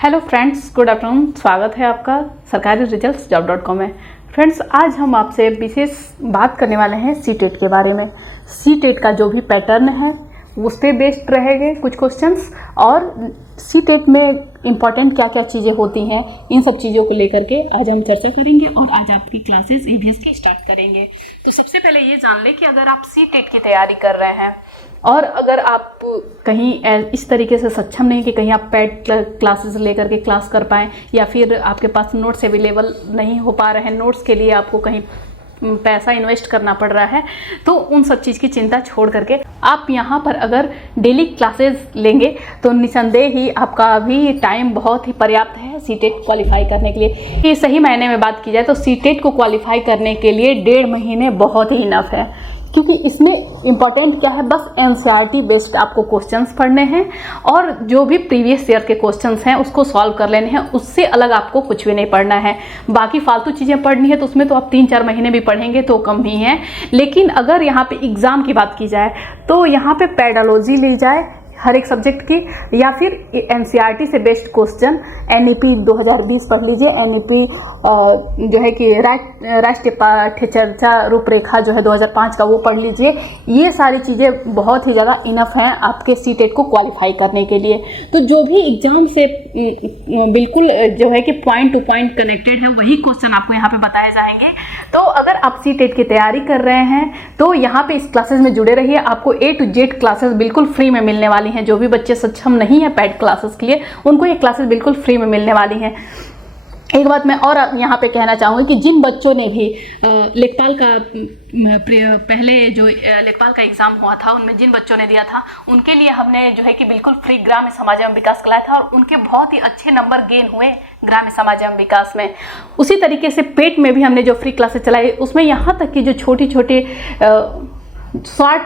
Hello friends, good afternoon. स्वागत है आपका सरकारी रिजल्ट्स जॉब.com में। फ्रेंड्स, आज हम आपसे विशेष बात करने वाले हैं सीटेट के बारे में। सीटेट का जो भी पैटर्न है उस पर बेस्ड रहेंगे कुछ क्वेश्चंस, और सीटेट में इम्पॉर्टेंट क्या क्या चीज़ें होती हैं, इन सब चीज़ों को लेकर के आज हम चर्चा करेंगे और आज आपकी क्लासेस ईवीएस की स्टार्ट करेंगे। तो सबसे पहले ये जान लें कि अगर आप सीटेट की तैयारी कर रहे हैं और अगर आप कहीं इस तरीके से सक्षम नहीं कि कहीं आप पेड क्लासेस लेकर के क्लास कर पाएँ, या फिर आपके पास नोट्स अवेलेबल नहीं हो पा रहे हैं, नोट्स के लिए आपको कहीं पैसा इन्वेस्ट करना पड़ रहा है, तो उन सब चीज़ की चिंता छोड़ करके आप यहाँ पर अगर डेली क्लासेस लेंगे तो निसंदेह ही आपका अभी टाइम बहुत ही पर्याप्त है सीटेट क्वालिफाई करने के लिए। ये सही मायने में बात की जाए तो सीटेट को क्वालिफाई करने के लिए 1.5 महीने बहुत ही इनफ है, क्योंकि इसमें इम्पॉर्टेंट क्या है, बस एनसीईआरटी बेस्ड आपको क्वेश्चंस पढ़ने हैं और जो भी प्रीवियस ईयर के क्वेश्चंस हैं उसको सॉल्व कर लेने हैं। उससे अलग आपको कुछ भी नहीं पढ़ना है। बाकी फालतू चीज़ें पढ़नी है तो उसमें तो आप 3-4 महीने भी पढ़ेंगे तो कम ही है। लेकिन अगर यहाँ पे एग्ज़ाम की बात की जाए तो यहाँ पे पेडोलॉजी ली जाए हर एक सब्जेक्ट की, या फिर एनसीईआरटी से बेस्ड क्वेश्चन एनईपी 2020 पढ़ लीजिए। एनईपी जो है कि राष्ट्रीय पाठ्य चर्चा रूपरेखा जो है 2005 का, वो पढ़ लीजिए। ये सारी चीज़ें बहुत ही ज़्यादा इनफ हैं आपके सीटेट को क्वालिफाई करने के लिए। तो जो भी एग्ज़ाम से बिल्कुल जो है कि पॉइंट टू पॉइंट कनेक्टेड है वही क्वेश्चन आपको यहाँ पे बताए जाएंगे। तो अगर आप सीटेट की तैयारी कर रहे हैं तो यहाँ पे इस क्लासेस में जुड़े रहिए। आपको A to Z क्लासेस बिल्कुल फ्री में मिलने वाली हैं। जो भी बच्चे सक्षम नहीं है पेड क्लासेस के लिए, उनको ये क्लासेस बिल्कुल फ्री में मिलने वाली हैं। एक बात मैं और यहाँ पे कहना चाहूँगी कि जिन बच्चों ने भी लेखपाल का पहले जो लेखपाल का एग्ज़ाम हुआ था, उनमें जिन बच्चों ने दिया था उनके लिए हमने जो है कि बिल्कुल फ्री ग्राम्य समाज एवं विकास कराया था, और उनके बहुत ही अच्छे नंबर गेन हुए ग्राम्य समाज एवं विकास में। उसी तरीके से पेट में भी हमने जो फ्री क्लासेस चलाई, उसमें यहाँ तक कि जो छोटी छोटी शॉर्ट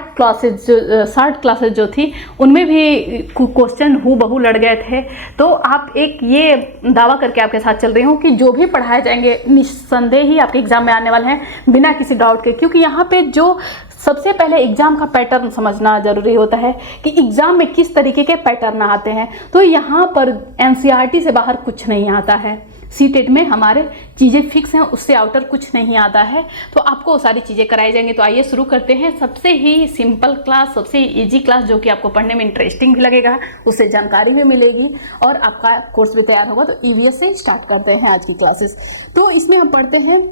क्लासेस जो थी उनमें भी क्वेश्चन हूबहू लड़ गए थे। तो आप एक ये दावा करके आपके साथ चल रही हूँ कि जो भी पढ़ाए जाएंगे निस्संदेह ही आपके एग्जाम में आने वाले हैं बिना किसी डाउट के। क्योंकि यहाँ पे जो सबसे पहले एग्ज़ाम का पैटर्न समझना ज़रूरी होता है कि एग्ज़ाम में किस तरीके के पैटर्न आते हैं। तो यहाँ पर एनसीईआरटी से बाहर कुछ नहीं आता है। सीटेट में हमारे चीज़ें फिक्स हैं, उससे आउटर कुछ नहीं आता है। तो आपको वो सारी चीज़ें कराई जाएंगी। तो आइए शुरू करते हैं। सबसे ही सिंपल क्लास, सबसे इजी क्लास, जो कि आपको पढ़ने में इंटरेस्टिंग भी लगेगा, उससे जानकारी भी मिलेगी और आपका कोर्स भी तैयार होगा। तो ईवीएस से स्टार्ट करते हैं आज की क्लासेस। तो इसमें हम पढ़ते हैं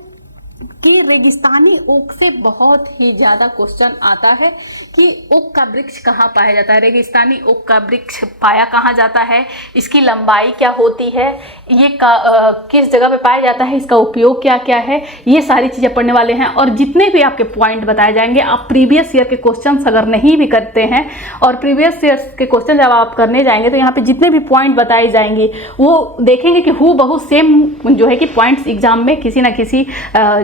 कि रेगिस्तानी ओक से बहुत ही ज़्यादा क्वेश्चन आता है कि ओक का वृक्ष कहाँ पाया जाता है, रेगिस्तानी ओक का वृक्ष पाया कहाँ जाता है, इसकी लंबाई क्या होती है, ये किस जगह पे पाया जाता है, इसका उपयोग क्या क्या है, ये सारी चीज़ें पढ़ने वाले हैं। और जितने भी आपके पॉइंट बताए जाएंगे, आप प्रीवियस ईयर के क्वेश्चन अगर नहीं भी करते हैं और प्रीवियस ईयर के क्वेश्चन जब आप करने जाएंगे तो यहाँ पर जितने भी पॉइंट बताए जाएंगे वो देखेंगे कि हूबहू सेम जो है कि पॉइंट्स एग्जाम में किसी ना किसी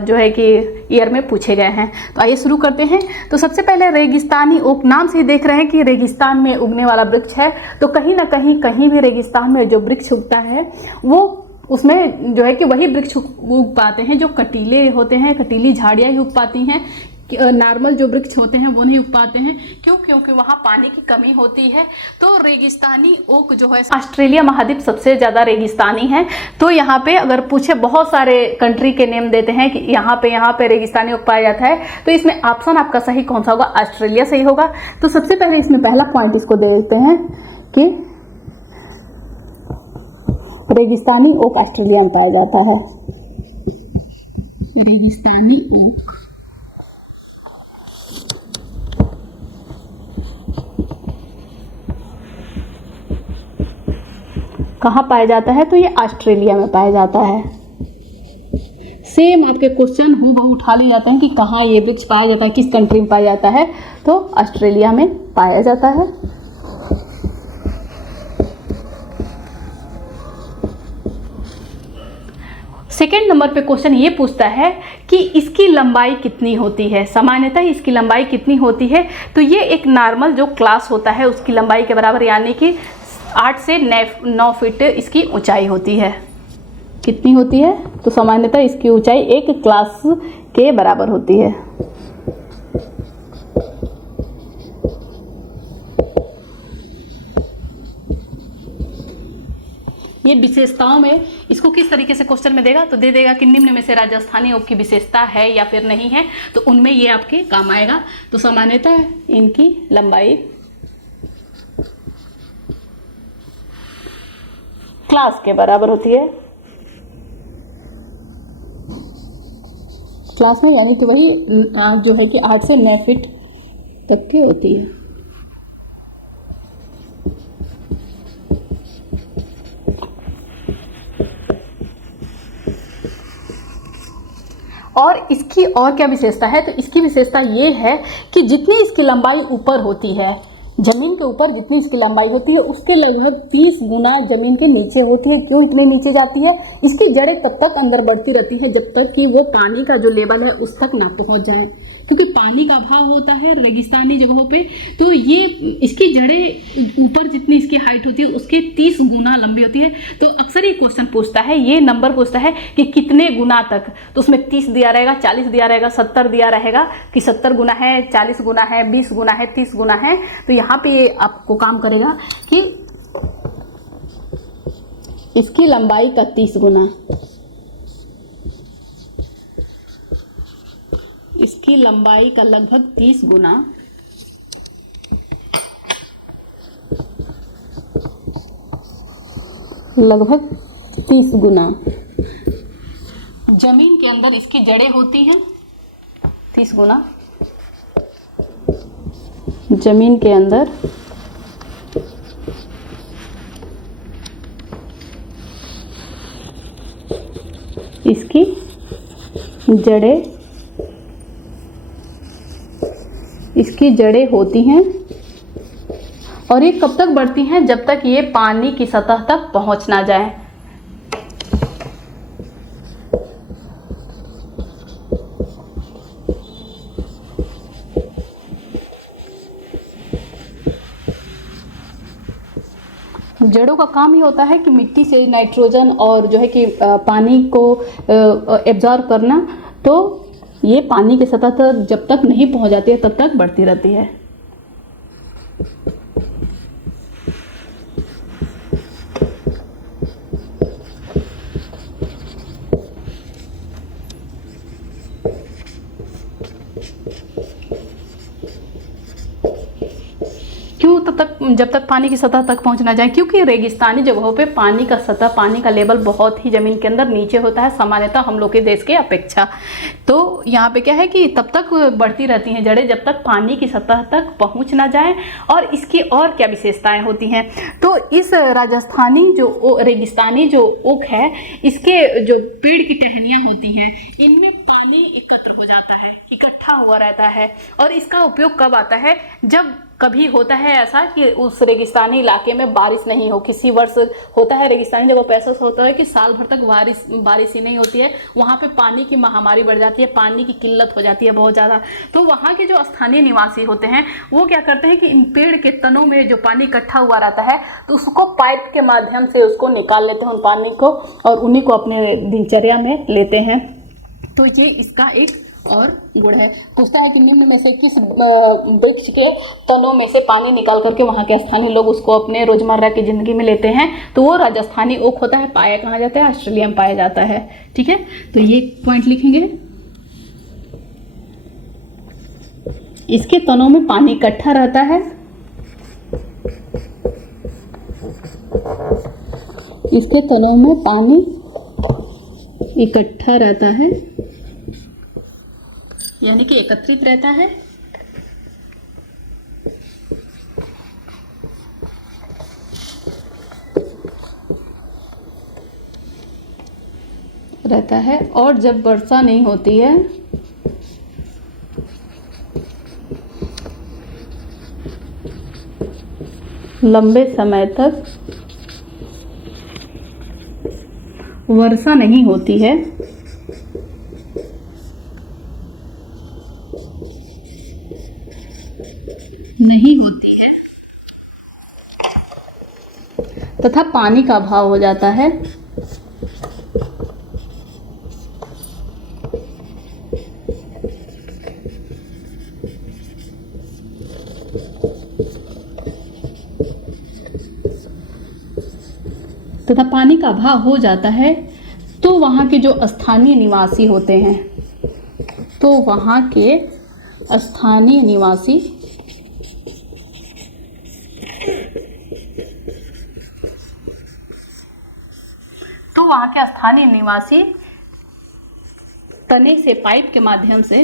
जो है कि ईयर में पूछे गए हैं। तो आइए शुरू करते हैं। तो सबसे पहले रेगिस्तानी ओक, नाम से ही देख रहे हैं कि रेगिस्तान में उगने वाला वृक्ष है। तो कहीं ना कहीं भी रेगिस्तान में जो वृक्ष उगता है वो उसमें जो है कि वही वृक्ष उग पाते हैं जो कटीले होते हैं, कटीली झाड़ियाँ ही उग पाती हैं। नॉर्मल जो वृक्ष होते हैं वो नहीं उग पाते हैं। क्यों? क्योंकि वहाँ पानी की कमी होती है। तो रेगिस्तानी ओक जो है, ऑस्ट्रेलिया महाद्वीप सबसे ज़्यादा रेगिस्तानी है। तो यहाँ पे अगर पूछे, बहुत सारे कंट्री के नेम देते हैं कि यहाँ पे रेगिस्तानी ओक पाया जाता है। तो इसमें ऑप्शन आपका सही कौन सा होगा? ऑस्ट्रेलिया सही होगा। तो सबसे पहले इसमें पहला पॉइंट इसको दे देते हैं कि रेगिस्तानी ओक ऑस्ट्रेलिया में पाया जाता है। रेगिस्तानी ओक कहाँ पाया जाता है? तो ये ऑस्ट्रेलिया में पाया जाता है। सेम आपके क्वेश्चन हूबहू उठा लिए जाते हैं कि कहाँ ये वृक्ष पाया जाता है, किस कंट्री में पाया जाता है। तो ऑस्ट्रेलिया में पाया जाता है। सेकेंड नंबर पे क्वेश्चन ये पूछता है कि इसकी लंबाई कितनी होती है। सामान्यतः इसकी लंबाई कितनी होती है? तो ये एक नॉर्मल जो क्लास होता है उसकी लंबाई के बराबर, यानी कि 8 से 9 फीट इसकी ऊंचाई होती है। कितनी होती है? तो सामान्यतः इसकी ऊंचाई एक क्लास के बराबर होती है। ये विशेषताओं में इसको किस तरीके से क्वेश्चन में देगा, तो दे देगा कि निम्न में से राजस्थानी ओक की विशेषता है या फिर नहीं है, तो उनमें ये आपके काम आएगा। तो सामान्यतः इनकी लंबाई क्लास के बराबर होती है, क्लास में यानी कि वही जो है कि 8 से 9 फीट तक की होती है। और इसकी और क्या विशेषता है, तो इसकी विशेषता ये है कि जितनी इसकी लंबाई ऊपर होती है, जमीन के ऊपर जितनी इसकी लंबाई होती है उसके लगभग 30 गुना जमीन के नीचे होती है। क्यों इतने नीचे जाती है? इसकी जड़ें तब तक अंदर बढ़ती रहती है जब तक कि वो पानी का जो लेवल है उस तक ना पहुंच जाए, क्योंकि पानी का अभाव होता है रेगिस्तानी जगहों पे। तो ये इसकी जड़ें ऊपर जितनी इसकी हाइट होती है उसके 30 गुना लंबी होती है। तो अक्सर ये क्वेश्चन पूछता है, ये नंबर पूछता है कि कितने गुना तक, तो उसमें 30 दिया रहेगा, 40 दिया रहेगा, 70 दिया रहेगा कि 70 गुना है, 40 गुना है, 20 गुना है, 30 गुना है। तो यहाँ पे ये आपको काम करेगा कि इसकी लंबाई का 30 गुना, इसकी लंबाई का लगभग 30 गुना जमीन के अंदर इसकी जड़ें होती हैं। 30 गुना जमीन के अंदर इसकी जड़ें होती हैं। और ये कब तक बढ़ती हैं? जब तक ये पानी की सतह तक पहुंच ना जाए। जड़ों का काम ही होता है कि मिट्टी से नाइट्रोजन और जो है कि पानी को एब्जॉर्ब करना। तो ये पानी की सतह तक जब तक नहीं पहुंच जाती है तब तक बढ़ती रहती है। जब तक पानी की सतह तक पहुंच ना जाए, क्योंकि रेगिस्तानी जगहों पे पानी का सतह, पानी का लेवल बहुत ही जमीन के अंदर नीचे होता है सामान्यतः हम लोग के देश के अपेक्षा। तो यहाँ पे क्या है कि तब तक बढ़ती रहती हैं जड़ें जब तक पानी की सतह तक पहुंच ना जाए। और इसकी और क्या विशेषताएं होती हैं, तो इस राजस्थानी जो रेगिस्तानी जो ओक है, इसके जो पेड़ की टहनियाँ होती हैं इनमें पानी एकत्र हो जाता है, इकट्ठा हुआ रहता है। और इसका उपयोग कब आता है? जब कभी होता है ऐसा कि उस रेगिस्तानी इलाके में बारिश नहीं हो, किसी वर्ष होता है रेगिस्तानी जगह पे ऐसा होता है कि साल भर तक बारिश ही नहीं होती है, वहाँ पे पानी की महामारी बढ़ जाती है, पानी की किल्लत हो जाती है बहुत ज़्यादा। तो वहाँ के जो स्थानीय निवासी होते हैं वो क्या करते हैं कि इन पेड़ के तनों में जो पानी इकट्ठा हुआ रहता है तो उसको पाइप के माध्यम से उसको निकाल लेते हैं उन पानी को, और उन्हीं को अपने दिनचर्या में लेते हैं। तो ये इसका एक और गुण है। पूछता है कि निम्न में से किस वृक्ष के तनों में से पानी निकाल करके वहाँ के स्थानीय लोग उसको अपने रोजमर्रा की जिंदगी में लेते हैं, तो वो राजस्थानी ओक होता है। पाया कहाँ जाता है? ऑस्ट्रेलिया में पाया जाता है। ठीक है, तो ये पॉइंट लिखेंगे। इसके तनों में पानी इकट्ठा रहता है, इसके तनों में पानी इकट्ठा रहता है यानी कि एकत्रित रहता है। और जब वर्षा नहीं होती है लंबे समय तक वर्षा नहीं होती है तथा पानी का अभाव हो जाता है, तथा पानी का अभाव हो जाता है तो वहाँ के जो स्थानीय निवासी होते हैं, तो वहाँ के स्थानीय निवासी तने से पाइप के माध्यम से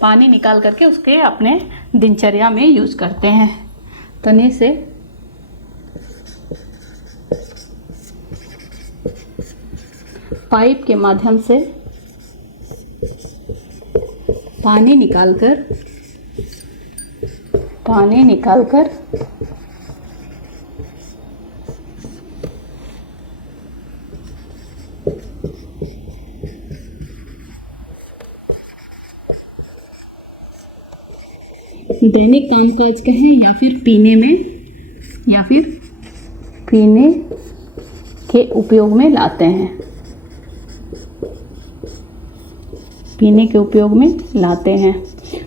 पानी निकाल करके उसके अपने दिनचर्या में यूज करते हैं। तने से पाइप के माध्यम से पानी निकालकर दैनिक कामकाज कहें या फिर पीने के उपयोग में लाते हैं,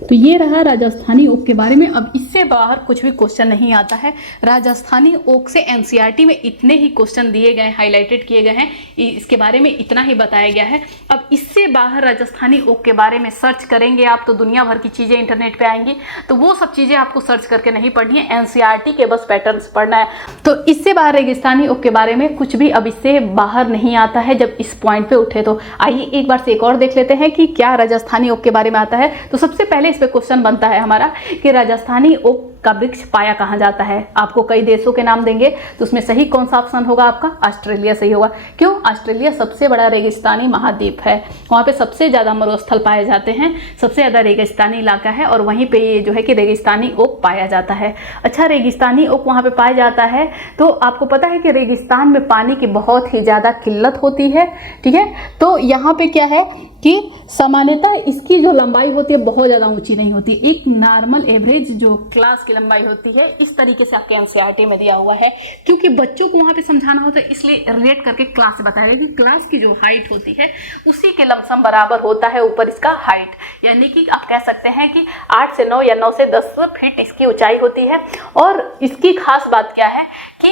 तो ये रहा राजस्थानी ओक के बारे में। अब इससे बाहर कुछ भी क्वेश्चन नहीं आता है। राजस्थानी ओक से एनसीईआरटी में इतने ही क्वेश्चन दिए गए, हाईलाइटेड किए गए हैं, इसके बारे में इतना ही बताया गया है। अब इससे बाहर राजस्थानी ओक के बारे में सर्च करेंगे आप तो दुनिया भर की चीज़ें इंटरनेट पे आएंगी, तो वो सब चीज़ें आपको सर्च करके नहीं पढ़नी है, एनसीईआरटी के बस पैटर्न्स पढ़ना है। तो इससे बाहर रेगिस्तानी ओक के बारे में कुछ भी अब इससे बाहर नहीं आता है। जब इस पॉइंट पे उठे तो आइए एक बार से एक और देख लेते हैं कि क्या राजस्थानी ओक के बारे में आता है। तो सबसे पहले इस पे क्वेश्चन बनता है हमारा कि राजस्थानी ओक का वृक्ष पाया कहाँ जाता है। आपको कई देशों के नाम देंगे तो उसमें सही कौन सा ऑप्शन होगा आपका? ऑस्ट्रेलिया सही होगा। क्यों? ऑस्ट्रेलिया सबसे बड़ा रेगिस्तानी महाद्वीप है, वहाँ पे सबसे ज़्यादा मरुस्थल पाए जाते हैं, सबसे ज़्यादा रेगिस्तानी इलाका है और वहीं पे ये जो है कि रेगिस्तानी ओक पाया जाता है। अच्छा, रेगिस्तानी ओक वहाँ पे पाया जाता है तो आपको पता है कि रेगिस्तान में पानी की बहुत ही ज़्यादा किल्लत होती है, ठीक है। तो यहाँ पे क्या है कि सामान्यतः इसकी जो लंबाई होती है बहुत ज़्यादा ऊंची नहीं होती, एक नॉर्मल एवरेज जो क्लास की लंबाई होती है इस तरीके से आपके एनसीईआरटी में दिया हुआ है। क्योंकि बच्चों को वहाँ पे समझाना होता है इसलिए रिलेट करके क्लास से बताया जाए कि क्लास की जो हाइट होती है उसी के लमसम बराबर होता है ऊपर इसका हाइट, यानी कि आप कह सकते हैं कि 8 से 9 या 9 से 10 फीट इसकी ऊंचाई होती है। और इसकी खास बात क्या है कि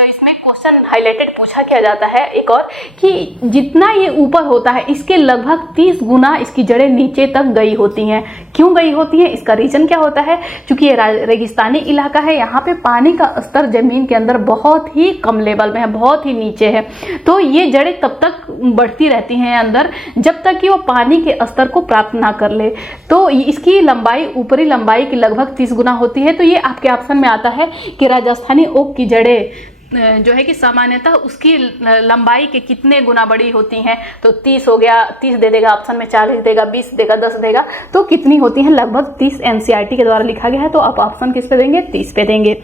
इसमें क्वेश्चन हाईलाइटेड पूछा क्या जाता है एक और कि जितना ये ऊपर होता है इसके लगभग 30 गुना इसकी जड़ें नीचे तक गई होती हैं। क्यों गई होती हैं? इसका रीजन क्या होता है? क्योंकि ये रेगिस्तानी इलाका है, यहाँ पे पानी का स्तर जमीन के अंदर बहुत ही कम लेवल में है, बहुत ही नीचे है। तो ये जड़ें तब तक बढ़ती रहती हैं अंदर जब तक कि वो पानी के स्तर को प्राप्त ना कर ले। तो इसकी लंबाई ऊपरी लंबाई की लगभग 30 गुना होती है। तो ये आपके ऑप्शन में आता है कि राजस्थानी ओक की जड़ें जो है कि सामान्यतः उसकी लंबाई के कितने गुना बड़ी होती हैं। तो 30 हो गया, 30 दे देगा ऑप्शन में, 40 देगा, 20 देगा, 10 देगा, तो कितनी होती हैं? लगभग 30 एनसीईआरटी के द्वारा लिखा गया है। तो आप ऑप्शन किस पे देंगे? 30 पे देंगे।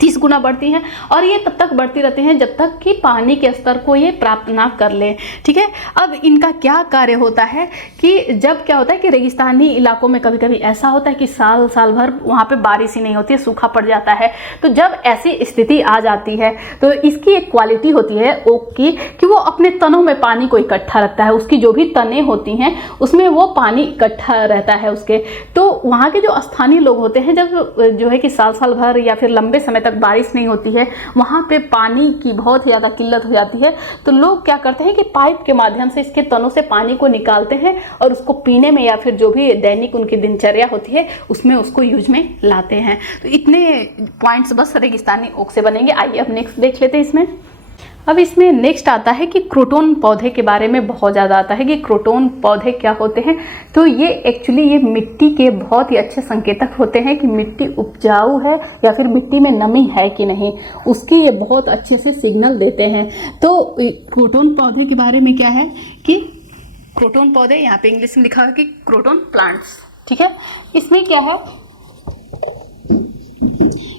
30 गुना बढ़ती हैं और ये तब तक बढ़ती रहती हैं जब तक कि पानी के स्तर को ये प्राप्त ना कर ले, ठीक है। अब इनका क्या कार्य होता है कि जब क्या होता है कि रेगिस्तानी इलाकों में कभी कभी ऐसा होता है कि साल साल भर वहाँ पे बारिश ही नहीं होती है, सूखा पड़ जाता है। तो जब ऐसी स्थिति आ जाती है तो इसकी एक क्वालिटी होती है ओक की कि वो अपने तनों में पानी को इकट्ठा रखता है। उसकी जो भी तने होती हैं उसमें वो पानी इकट्ठा रहता है उसके। तो वहाँ के जो स्थानीय लोग होते हैं जब जो है कि साल साल भर या फिर लंबे समय तक बारिश नहीं होती है, वहाँ पे पानी की बहुत ही ज़्यादा किल्लत हो जाती है, तो लोग क्या करते हैं कि पाइप के माध्यम से इसके तनों से पानी को निकालते हैं और उसको पीने में या फिर जो भी दैनिक उनकी दिनचर्या होती है उसमें उसको यूज में लाते हैं। तो इतने पॉइंट्स बस रेगिस्तानी ओक से बनेंगे। आइए अब नेक्स्ट देख लेते हैं इसमें। अब इसमें नेक्स्ट आता है कि क्रोटोन पौधे के बारे में बहुत ज़्यादा आता है कि क्रोटोन पौधे क्या होते हैं। तो ये एक्चुअली ये मिट्टी के बहुत ही अच्छे संकेतक होते हैं कि मिट्टी उपजाऊ है या फिर मिट्टी में नमी है कि नहीं, उसकी ये बहुत अच्छे से सिग्नल देते हैं। तो क्रोटोन पौधे के बारे में क्या है कि क्रोटोन पौधे, यहाँ पे इंग्लिश में लिखा है कि क्रोटोन प्लांट्स, ठीक है। इसमें क्या है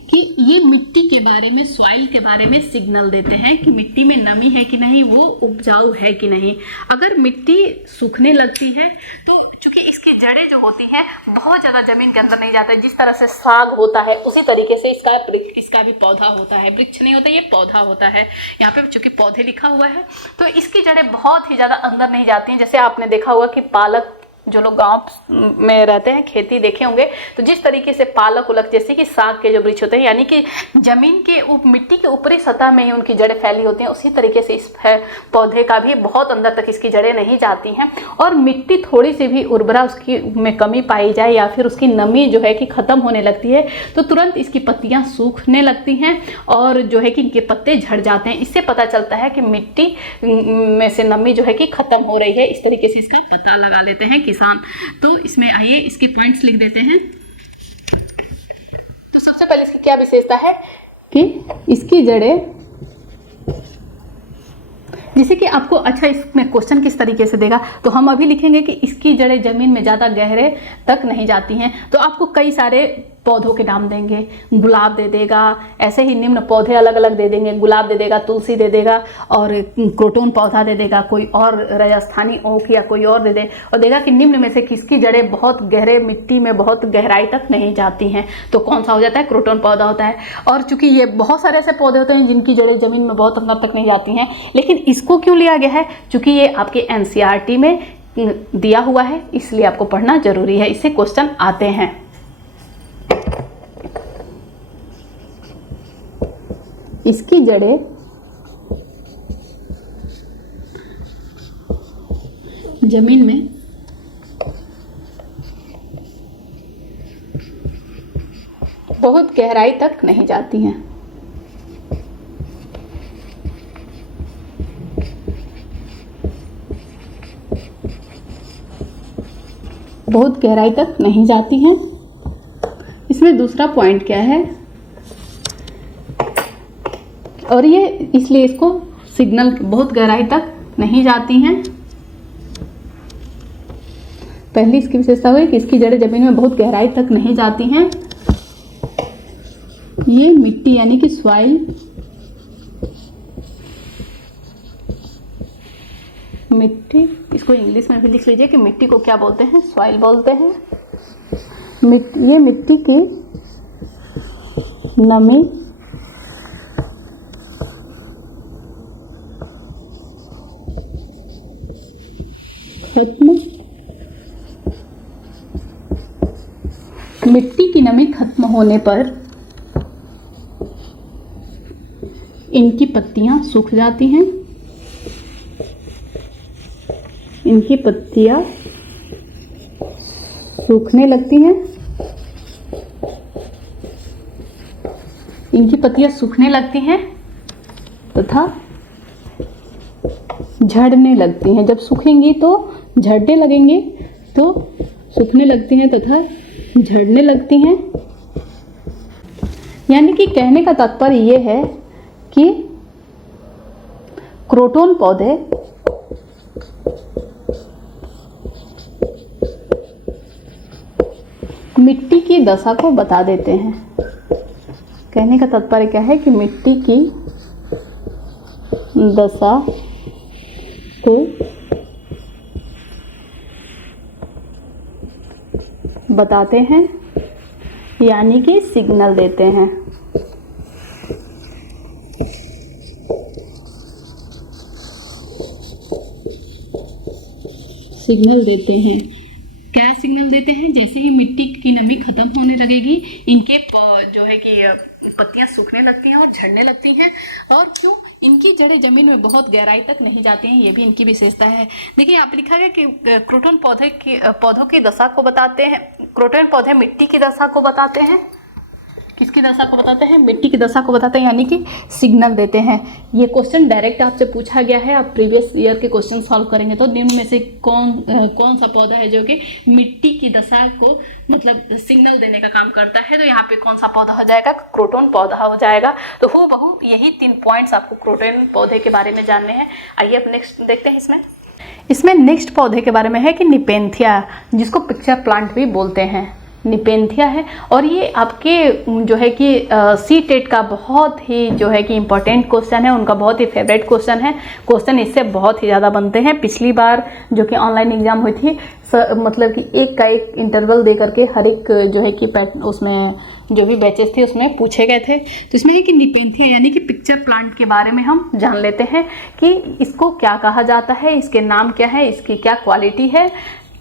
कि ये मिट्टी के बारे में, सॉइल के बारे में सिग्नल देते हैं कि मिट्टी में नमी है कि नहीं, वो उपजाऊ है कि नहीं। अगर मिट्टी सूखने लगती है तो चूंकि इसकी जड़ें जो होती हैं बहुत ज़्यादा जमीन के अंदर नहीं जाता है, जिस तरह से साग होता है उसी तरीके से इसका भी पौधा होता है, वृक्ष नहीं होता, ये पौधा होता है। यहाँ पे चूंकि पौधे लिखा हुआ है तो इसकी जड़ें बहुत ही ज़्यादा अंदर नहीं जाती हैं। जैसे आपने देखा होगा कि पालक जो लोग गांव में रहते हैं, खेती देखे होंगे, तो जिस तरीके से पालक उलक जैसे कि साग के जो वृक्ष होते हैं, यानी कि जमीन के मिट्टी के ऊपरी सतह में ही उनकी जड़ें फैली होती हैं, उसी तरीके से इस पौधे का भी बहुत अंदर तक इसकी जड़ें नहीं जाती हैं। और मिट्टी थोड़ी सी भी उर्वरा उसकी में कमी पाई जाए या फिर उसकी नमी जो है कि ख़त्म होने लगती है तो तुरंत इसकी पत्तियाँ सूखने लगती हैं और जो है कि इनके पत्ते झड़ जाते हैं। इससे पता चलता है कि मिट्टी में से नमी जो है कि ख़त्म हो रही है। इस तरीके से इसका पता लगा लेते हैं किसान। तो इसमें आइए इसके पॉइंट्स लिख देते हैं। तो सबसे पहले इसकी क्या विशेषता है कि इसकी जड़ें, जिसे कि आपको अच्छा इसमें क्वेश्चन किस तरीके से देगा, तो हम अभी लिखेंगे कि इसकी जड़ें ज़मीन में ज़्यादा गहरे तक नहीं जाती हैं। तो आपको कई सारे पौधों के नाम देंगे, गुलाब दे देगा, ऐसे ही निम्न पौधे अलग अलग दे देंगे, गुलाब दे देगा, तुलसी दे देगा और क्रोटोन पौधा दे देगा, कोई और राजस्थानी ओक या कोई और दे दे और देगा कि निम्न में से किसकी जड़ें बहुत गहरे मिट्टी में बहुत गहराई तक नहीं जाती हैं। तो कौन सा हो जाता है? क्रोटोन पौधा होता है। और चूंकि ये बहुत सारे ऐसे पौधे होते हैं जिनकी जड़ें ज़मीन में बहुत अंदर तक नहीं जाती हैं, लेकिन इसको क्यों लिया गया है? चूंकि ये आपके NCERT में दिया हुआ है, इसलिए आपको पढ़ना जरूरी है। इससे क्वेश्चन आते हैं। इसकी जड़ें जमीन में बहुत गहराई तक नहीं जाती हैं। बहुत गहराई तक नहीं जाती हैं। इसमें दूसरा पॉइंट क्या है, और ये इसलिए इसको सिग्नल बहुत गहराई तक नहीं जाती हैं। पहली इसकी विशेषता हुई कि इसकी जड़ें जमीन में बहुत गहराई तक नहीं जाती हैं। ये मिट्टी यानी कि सॉइल, मिट्टी, इसको इंग्लिश में भी लिख लीजिए कि मिट्टी को क्या बोलते हैं? सॉइल बोलते हैं। ये मिट्टी की नमी मिट्टी की नमी खत्म होने पर इनकी पत्तियां सूख जाती हैं। इनकी पत्तियां सूखने लगती हैं। इनकी पत्तियां सूखने लगती हैं तथा झड़ने लगती हैं। जब सूखेंगी तो झड़ने लगेंगे, तो सूखने लगती हैं तथा झड़ने लगती हैं। यानी कि कहने का तात्पर्य ये है कि क्रोटोन पौधे मिट्टी की दशा को बता देते हैं। कहने का तात्पर्य क्या है कि मिट्टी की दशा को बताते हैं, यानी कि सिग्नल देते हैं। सिग्नल देते हैं। क्या सिग्नल देते हैं? जैसे ही मिट्टी की नमी खत्म होने लगेगी, इनके जो है कि पत्तियां सूखने लगती हैं और झड़ने लगती हैं। और क्यों? इनकी जड़ें जमीन में बहुत गहराई तक नहीं जाती हैं। ये भी इनकी विशेषता है। देखिए यहाँ पे लिखा गया कि क्रोटोन पौधों की दशा को बताते हैं। क्रोटोन पौधे मिट्टी की दशा को बताते हैं। किसकी दशा को बताते हैं? मिट्टी की दशा को बताते हैं, यानी कि सिग्नल देते हैं। ये क्वेश्चन डायरेक्ट आपसे पूछा गया है। आप प्रीवियस ईयर के क्वेश्चन सॉल्व करेंगे तो निम्न में से कौन सा पौधा है जो कि मिट्टी की दशा को मतलब सिग्नल देने का काम करता है? तो यहाँ पे कौन सा पौधा हो जाएगा? क्रोटोन पौधा हो जाएगा। तो हूबहू यही 3 पॉइंट्स आपको क्रोटोन पौधे के बारे में जानने हैं। आइए अब नेक्स्ट देखते हैं। इसमें नेक्स्ट पौधे के बारे में है कि निपेंथिया, जिसको पिक्चर प्लांट भी बोलते हैं। निपेंथिया है और ये आपके जो है कि CTET का बहुत ही जो है कि इम्पोर्टेंट क्वेश्चन है। उनका बहुत ही फेवरेट क्वेश्चन है। क्वेश्चन इससे बहुत ही ज़्यादा बनते हैं। पिछली बार जो कि ऑनलाइन एग्जाम हुई थी, मतलब कि एक का एक इंटरवल दे करके हर एक जो है कि उसमें जो भी बैचेस थे उसमें पूछे गए थे। तो इसमें है कि निपेंथिया यानी कि पिक्चर प्लांट के बारे में हम जान लेते हैं कि इसको क्या कहा जाता है, इसके नाम क्या है, इसकी क्या क्वालिटी है,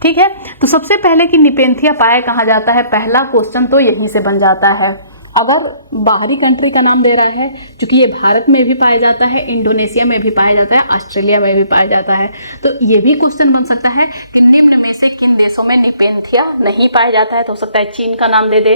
ठीक है, तो सबसे पहले कि निपेंथिया पाया कहाँ जाता है, पहला क्वेश्चन तो यहीं से बन जाता है। अगर बाहरी कंट्री का नाम दे रहा है, क्योंकि ये भारत में भी पाया जाता है, इंडोनेशिया में भी पाया जाता है, ऑस्ट्रेलिया में भी पाया जाता है, तो ये भी क्वेश्चन बन सकता है कि निम्न में से किन देशों में निपेंथिया नहीं पाया जाता है। तो हो सकता है चीन का नाम दे दे,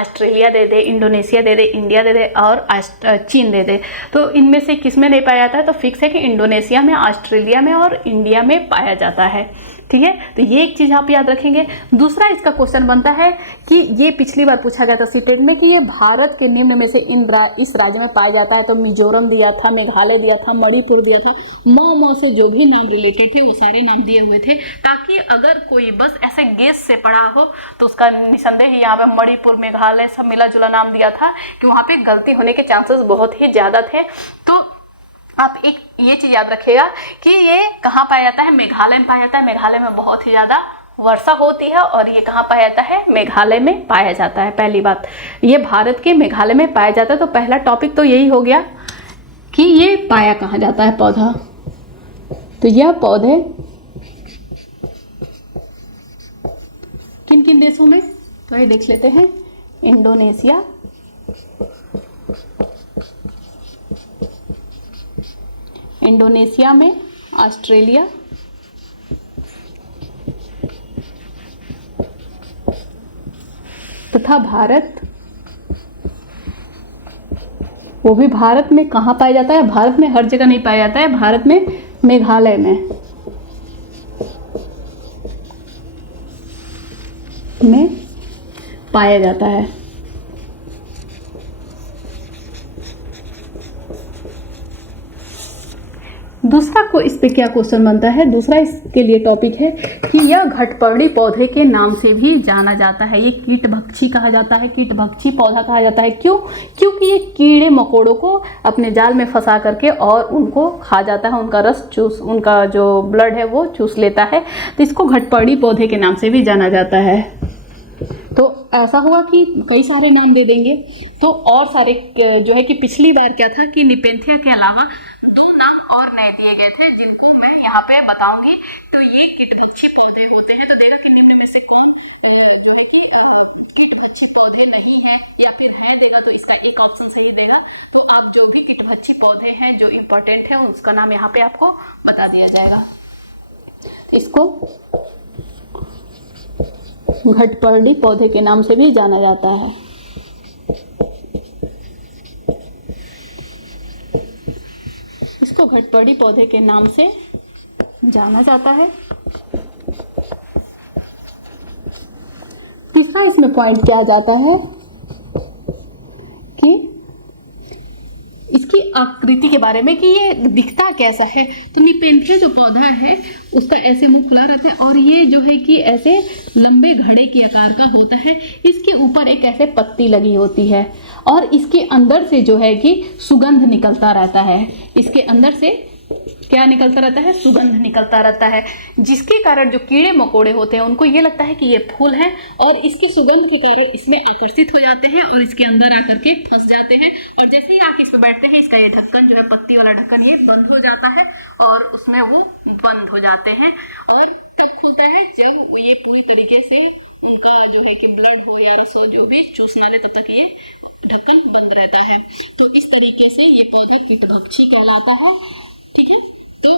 ऑस्ट्रेलिया दे दे, इंडोनेशिया दे दे, इंडिया दे दे और चीन दे दे। तो इनमें से किस में नहीं पाया जाता है, तो फिक्स है कि इंडोनेशिया में, ऑस्ट्रेलिया में और इंडिया में पाया जाता है। ठीक है, तो ये एक चीज़ आप याद रखेंगे। दूसरा इसका क्वेश्चन बनता है कि ये पिछली बार पूछा गया था सीटेट में कि ये भारत के निम्न में से इस राज्य में पाया जाता है। तो मिजोरम दिया था, मेघालय दिया था, मणिपुर दिया था, म से जो भी नाम रिलेटेड थे वो सारे नाम दिए हुए थे, ताकि अगर कोई बस ऐसे गेस से पढ़ा हो तो उसका निसंदेह यहाँ पे मणिपुर, मेघालय सब मिला जुला नाम दिया था कि वहाँ पे गलती होने के चांसेस बहुत ही ज़्यादा थे। तो आप एक ये चीज़ याद रखिएगा कि ये कहाँ पाया जाता है, मेघालय में पाया जाता है। मेघालय में बहुत ही ज़्यादा वर्षा होती है और ये कहाँ पाया जाता है, मेघालय में पाया जाता है। पहली बात, ये भारत के मेघालय में पाया जाता है। तो पहला टॉपिक तो यही हो गया कि ये पाया कहाँ जाता है पौधा। तो यह पौधे किन किन देशों में, तो ये देख लेते हैं, इंडोनेशिया, इंडोनेशिया में, ऑस्ट्रेलिया, तथा भारत। वो भी भारत में कहाँ पाया जाता है, भारत में हर जगह नहीं पाया जाता है, भारत में मेघालय में पाया जाता है। दूसरा को इस पे क्या क्वेश्चन बनता है, दूसरा इसके लिए टॉपिक है कि यह घटपर्णी पौधे के नाम से भी जाना जाता है। ये कीटभक्षी कहा जाता है, कीटभक्षी पौधा कहा जाता है। क्यों? क्योंकि ये कीड़े मकोड़ों को अपने जाल में फंसा करके और उनको खा जाता है, उनका रस चूस, उनका जो ब्लड है वो चूस लेता है। तो इसको घटपर्णी पौधे के नाम से भी जाना जाता है। तो ऐसा हुआ कि कई सारे नाम दे देंगे, तो और सारे जो है कि पिछली बार क्या था कि निपेंथिया के अलावा और नए दिए गए थे जिनको मैं यहाँ पे बताऊंगी। तो ये कीटभक्षी पौधे होते हैं। तो देखा कि निम्न में से कौन जो है कि कीटभक्षी पौधे नहीं है या फिर है देगा, तो इसका एक ऑप्शन सही देगा। तो आप जो भी कीटभक्षी पौधे हैं जो इम्पोर्टेंट है उसका नाम यहाँ पे आपको बता दिया जाएगा। इसको घटपर्णी पौधे के नाम से भी जाना जाता है। इसको घटपर्णी पौधे के नाम से जाना जाता है। तीसरा इसमें पॉइंट क्या जाता है कि इसकी आकृति के बारे में कि ये दिखता कैसा है। तो निपेंथिया जो पौधा है उसका ऐसे मुंह खुला रहता है और ये जो है कि ऐसे लंबे घड़े के आकार का होता है। इसके ऊपर एक ऐसे पत्ती लगी होती है और इसके अंदर से जो है कि सुगंध निकलता रहता है। इसके अंदर से क्या निकलता रहता है, सुगंध निकलता रहता है, जिसके कारण जो कीड़े मकोड़े होते हैं उनको ये लगता है कि ये फूल है और इसके सुगंध के कारण इसमें आकर्षित हो जाते हैं और इसके अंदर आकर के फंस जाते हैं। और जैसे ही आके इसमें बैठते हैं, इसका ये ढक्कन जो है, पत्ती वाला ढक्कन, ये बंद हो जाता है और उसमें वो बंद हो जाते हैं। और तब खुलता है जब ये पूरी तरीके से उनका जो है कि ब्लड हो या रस जो भी चूसना ले, तब तक ये ढक्कन बंद रहता है। तो इस तरीके से ये पौधा कीटभक्षी कहलाता है। ठीक है, तो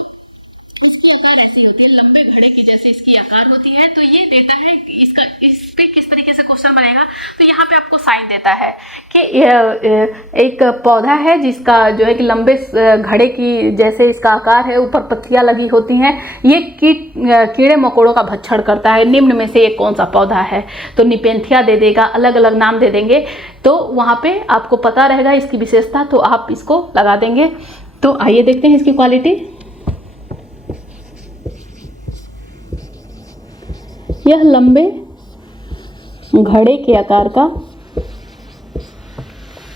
इसकी आकार ऐसी होती है, लंबे घड़े की जैसे इसकी आकार होती है। तो ये देता है कि इसका इस पे किस तरीके से क्वेश्चन बनेगा। तो यहाँ पे आपको साइन देता है कि एक पौधा है जिसका जो है कि लंबे घड़े की जैसे इसका आकार है, ऊपर पत्तियां लगी होती हैं, ये कीड़े मकोड़ों का भक्षण करता है। निम्न में से ये कौन सा पौधा है, तो निपेंथिया दे देगा, अलग अलग नाम दे देंगे। तो वहाँ पे आपको पता रहेगा इसकी विशेषता, तो आप इसको लगा देंगे। तो आइए देखते हैं इसकी क्वालिटी। यह लंबे घड़े के आकार का,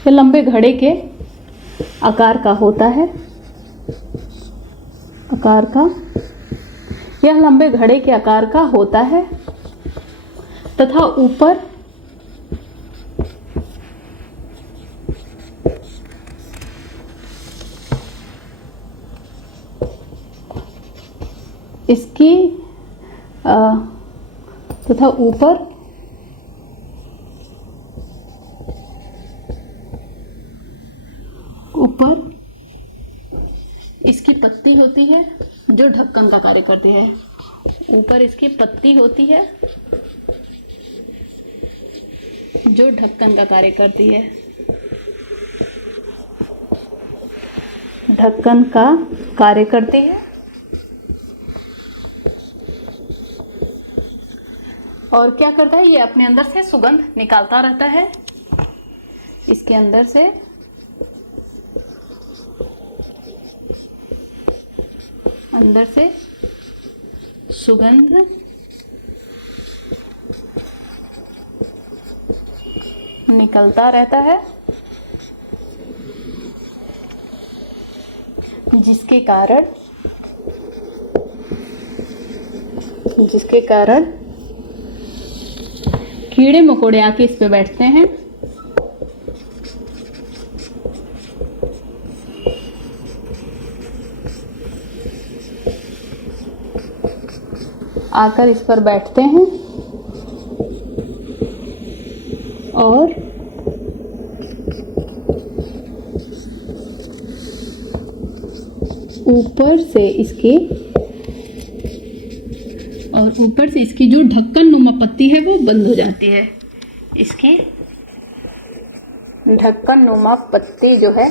यह लंबे घड़े के आकार का होता है, यह लंबे घड़े के आकार का होता है तथा ऊपर इसकी तथा ऊपर इसकी पत्ती होती है जो ढक्कन का कार्य करती है। ऊपर इसकी पत्ती होती है जो ढक्कन का कार्य करती है। ढक्कन का कार्य करती है और क्या करता है, ये अपने अंदर से सुगंध निकालता रहता है। इसके अंदर से सुगंध निकलता रहता है, जिसके कारण कीड़े मकोड़े आके इस पे बैठते हैं आकर इस पर बैठते हैं और ऊपर से इसकी जो ढक्कन नुमा पत्ती है वो बंद हो जाती है। इसकी ढक्कन नुमा पत्ती जो है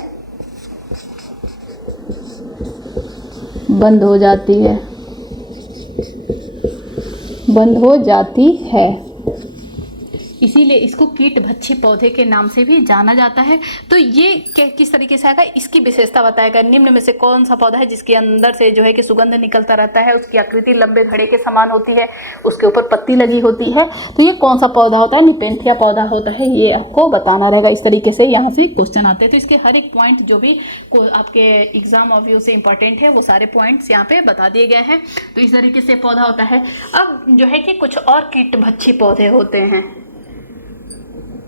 बंद हो जाती है। इसीलिए इसको कीट भक्षी पौधे के नाम से भी जाना जाता है। तो ये किस तरीके से आएगा, इसकी विशेषता बताएगा। निम्न में से कौन सा पौधा है जिसके अंदर से जो है कि सुगंध निकलता रहता है, उसकी आकृति लंबे घड़े के समान होती है, उसके ऊपर पत्ती लगी होती है। तो ये कौन सा पौधा होता है, निपेंथिया पौधा होता है। ये आपको बताना रहेगा। इस तरीके से यहाँ से क्वेश्चन आते हैं। तो इसके हर एक पॉइंट जो भी आपके एग्जाम और व्यू से इंपॉर्टेंट है वो सारे पॉइंट्स यहाँ पे बता दिए गए हैं। तो इस तरीके से पौधा होता है। अब जो है कि कुछ और कीट भक्षी पौधे होते हैं।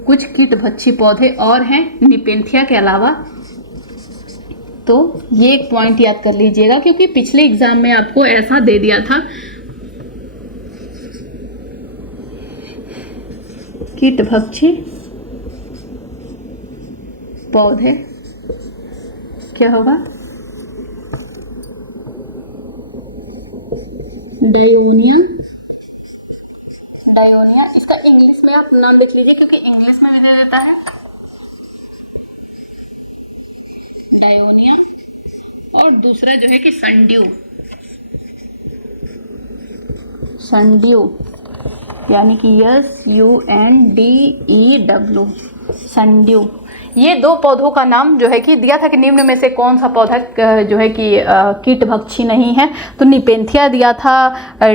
कुछ कीट भक्षी पौधे और हैं निपेंथिया के अलावा। तो ये एक पॉइंट याद कर लीजिएगा, क्योंकि पिछले एग्जाम में आपको ऐसा दे दिया था, कीट भक्षी पौधे क्या होगा, डायोनिया। इसका इंग्लिश में आप नाम लिख लीजिए, क्योंकि इंग्लिश में भी दे देता है डायोनिया। और दूसरा जो है कि संड्यू, यानी कि SUNDEW, संड्यू। ये दो पौधों का नाम जो है कि दिया था कि निम्न में से कौन सा पौधा जो है कि कीट भक्षी नहीं है। तो निपेंथिया दिया था,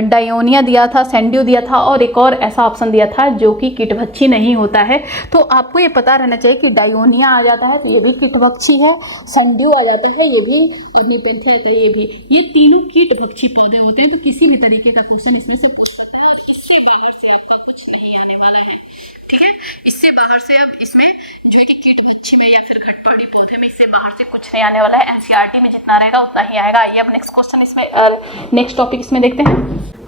डायोनिया दिया था, सैंड्यू दिया था और एक और ऐसा ऑप्शन दिया था जो कि कीट भक्षी नहीं होता है। तो आपको ये पता रहना चाहिए कि डायोनिया आ जाता है तो ये भी कीट भक्षी है, सैंड्यू आ जाता है ये भी, और निपेंथिया का ये भी। ये तीनों कीट भक्षी पौधे होते हैं। तो किसी भी तरीके का क्वेश्चन इसमें से इससे बाहर से आपका कुछ नहीं आने वाला है। ठीक है, इससे बाहर से अब इसमें जो है कि कीट भक्षी में या फिर घटपाड़ी पौधे में इससे बाहर से कुछ नहीं आने वाला है। एनसीईआरटी में जितना रहेगा उतना ही आएगा। आइए अब नेक्स्ट क्वेश्चन इसमें नेक्स्ट टॉपिक इसमें देखते हैं।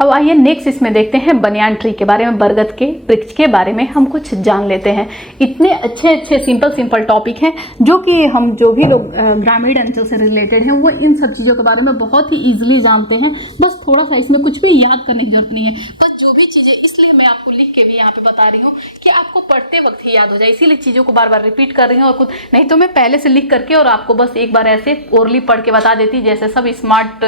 अब आइए नेक्स्ट इसमें देखते हैं बनियान ट्री के बारे में, बरगद के वृक्ष के बारे में हम कुछ जान लेते हैं। इतने अच्छे सिंपल टॉपिक हैं जो कि हम जो भी लोग ग्रामीण अंचल से रिलेटेड हैं वो इन सब चीज़ों के बारे में बहुत ही ईजिली जानते हैं। बस थोड़ा सा इसमें कुछ भी याद करने की जरूरत नहीं है। बस जो भी चीज़ें, इसलिए मैं आपको लिख के भी यहाँ पे बता रही हूँ कि आपको पढ़ते वक्त ही याद हो जाए, इसीलिए चीज़ों को बार बार रिपीट कर रही हूँ। और कुछ नहीं तो मैं पहले से लिख करके और आपको बस एक बार ऐसे ओरली पढ़ के बता देती, जैसे सब स्मार्ट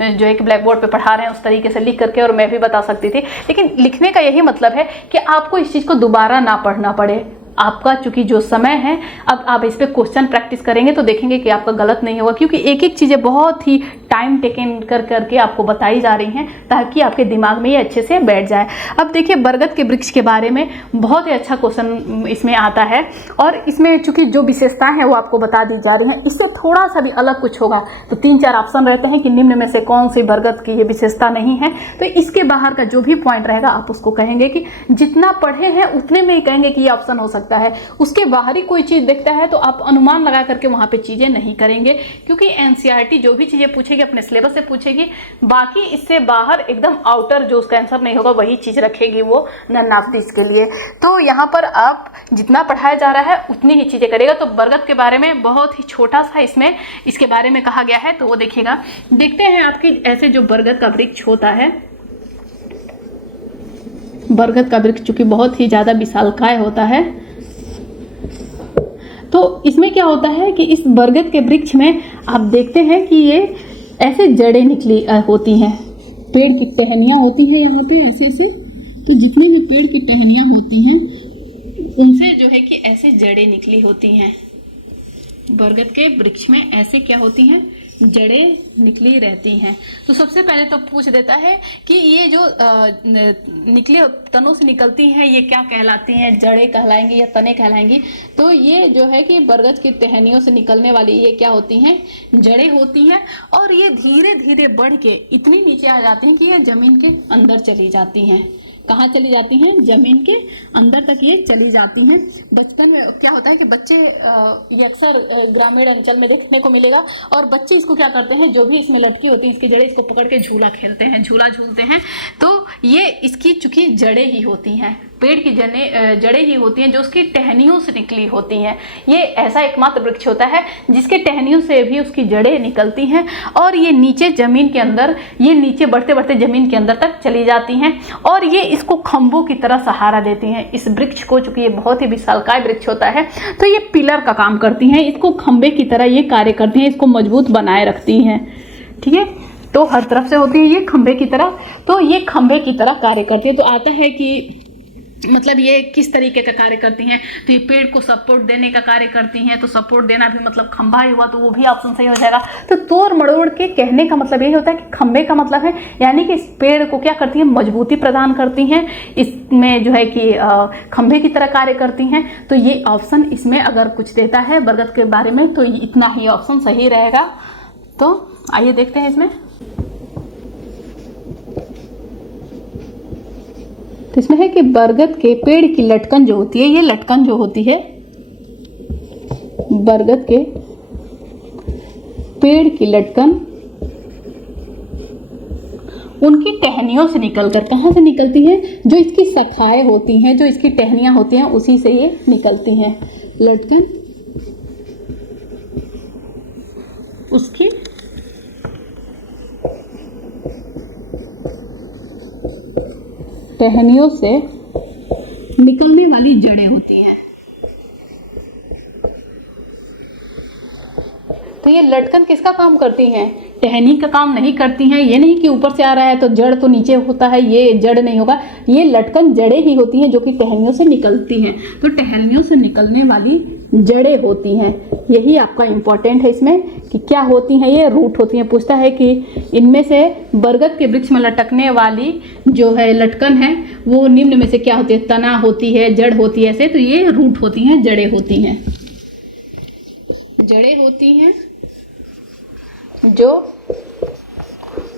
जो है कि ब्लैक बोर्ड पे पढ़ा रहे हैं उस तरीके से लिख करके, और मैं भी बता सकती थी। लेकिन लिखने का यही मतलब है कि आपको इस चीज़ को दोबारा ना पढ़ना पड़े। आपका चूंकि जो समय है, अब आप इस पे क्वेश्चन प्रैक्टिस करेंगे तो देखेंगे कि आपका गलत नहीं होगा, क्योंकि एक एक चीज़ें बहुत ही टाइम टेकन करके आपको बताई जा रही हैं ताकि आपके दिमाग में ये अच्छे से बैठ जाए। अब देखिए, बरगद के वृक्ष के बारे में बहुत ही अच्छा क्वेश्चन इसमें आता है, और इसमें चूंकि जो विशेषताएं हैं वो आपको बता दी जा रही हैं। इससे थोड़ा सा भी अलग कुछ होगा तो 3-4 ऑप्शन रहते हैं कि निम्न में से कौन सी बरगद की ये विशेषता नहीं है। तो इसके बाहर का जो भी पॉइंट रहेगा आप उसको कहेंगे कि जितना पढ़े हैं उतने में ही कहेंगे कि ये ऑप्शन हो सकता है। उसके बाहरी कोई चीज़ देखता है तो आप अनुमान लगा करके वहाँ पे चीज़ें नहीं करेंगे, क्योंकि एनसीईआरटी जो भी चीज़ें पूछेगी पूछेगी, अपने सिलेबस से पूछेगी, बाकी इससे बाहर एकदम आउटर जो उसका आंसर नहीं होगा वही चीज़ रखेगी वो नन ऑफ दिस के लिए। तो यहाँ पर आप जितना पढ़ाया जा रहा है उतनी ही चीज़ें करेगा। तो बरगद के बारे में बहुत ही छोटा सा इसमें इसके बारे में कहा गया है, तो वो देखिएगा। देखते हैं आपकी ऐसे जो बरगद का वृक्ष होता है, बरगद का वृक्ष चूंकि बहुत ही ज़्यादा विशालकाय होता है, तो इसमें क्या होता है कि इस बरगद के वृक्ष में आप देखते हैं कि ये ऐसे जड़ें निकली होती हैं, पेड़ की टहनियाँ होती हैं यहाँ पे ऐसे ऐसे। तो जितनी भी पेड़ की टहनियाँ होती हैं उनसे जो है कि ऐसे जड़ें निकली होती हैं। बरगद के वृक्ष में ऐसे क्या होती हैं, जड़ें निकली रहती हैं। तो सबसे पहले तो पूछ देता है कि ये जो निकले तनों से निकलती हैं ये क्या कहलाती हैं, जड़ें कहलाएंगी या तने कहलाएंगी। तो ये जो है कि बरगद की टहनियों से निकलने वाली ये क्या होती हैं, जड़ें होती हैं। और ये धीरे धीरे बढ़ के इतनी नीचे आ जाती हैं कि ये जमीन के अंदर चली जाती हैं। कहाँ चली जाती हैं, जमीन के अंदर तक ये चली जाती हैं। बचपन में क्या होता है कि बच्चे ये अक्सर ग्रामीण अंचल में देखने को मिलेगा, और बच्चे इसको क्या करते हैं, जो भी इसमें लटकी होती है इसकी जड़ें, इसको पकड़ के झूला खेलते हैं, झूला झूलते हैं। तो ये इसकी चूंकि जड़ें ही होती हैं, पेड़ की जड़ें ही होती हैं जो उसकी टहनियों से निकली होती हैं। ये ऐसा एकमात्र वृक्ष होता है जिसके टहनियों से भी उसकी जड़ें निकलती हैं, और ये नीचे जमीन के अंदर, ये नीचे बढ़ते बढ़ते जमीन के अंदर तक चली जाती हैं, और ये इसको खंभों की तरह सहारा देती हैं। इस वृक्ष को, चूंकि ये बहुत ही विशालकाय वृक्ष होता है, तो ये पिलर का काम करती हैं, इसको खंभे की तरह ये कार्य करती हैं, इसको मजबूत बनाए रखती हैं। ठीक है, तो हर तरफ से होती है ये खंभे की तरह, तो ये खंभे की तरह कार्य करती है। तो आता है कि मतलब ये किस तरीके का कार्य करती हैं, तो ये पेड़ को सपोर्ट देने का कार्य करती हैं। तो सपोर्ट देना भी मतलब खंभा ही हुआ, तो वो भी ऑप्शन सही हो जाएगा। तो तोड़ मरोड़ के कहने का मतलब यही होता है कि खंभे का मतलब है यानी कि इस पेड़ को क्या करती हैं, मजबूती प्रदान करती हैं, इसमें जो है कि खंभे की तरह कार्य करती हैं। तो ये ऑप्शन इसमें अगर कुछ देता है बरगद के बारे में तो इतना ही ऑप्शन सही रहेगा। तो आइए देखते हैं इसमें। तो इसमें है कि बरगद के पेड़ की लटकन जो होती है, ये लटकन जो होती है बरगद के पेड़ की लटकन उनकी टहनियों से निकलकर, कहाँ से निकलती है, जो इसकी शाखाएं होती हैं, जो इसकी टहनियाँ होती हैं उसी से ये निकलती हैं। लटकन उसकी टहनियों से निकलने वाली जड़ें होती हैं। तो ये लटकन किसका काम करती हैं, टहनी का काम नहीं करती हैं। ये नहीं कि ऊपर से आ रहा है तो जड़ तो नीचे होता है, ये जड़ नहीं होगा, ये लटकन जड़ें ही होती हैं जो कि टहनियों से निकलती हैं। तो टहनियों से निकलने वाली जड़ें होती हैं, यही आपका इम्पोर्टेंट है इसमें कि क्या होती हैं, ये रूट होती हैं। पूछता है कि इनमें से बरगद के वृक्ष में लटकने वाली जो है लटकन है वो निम्न में से क्या होती है, तना होती है, जड़ होती है ऐसे। तो ये रूट होती हैं, जड़ें होती हैं, जड़ें होती हैं जो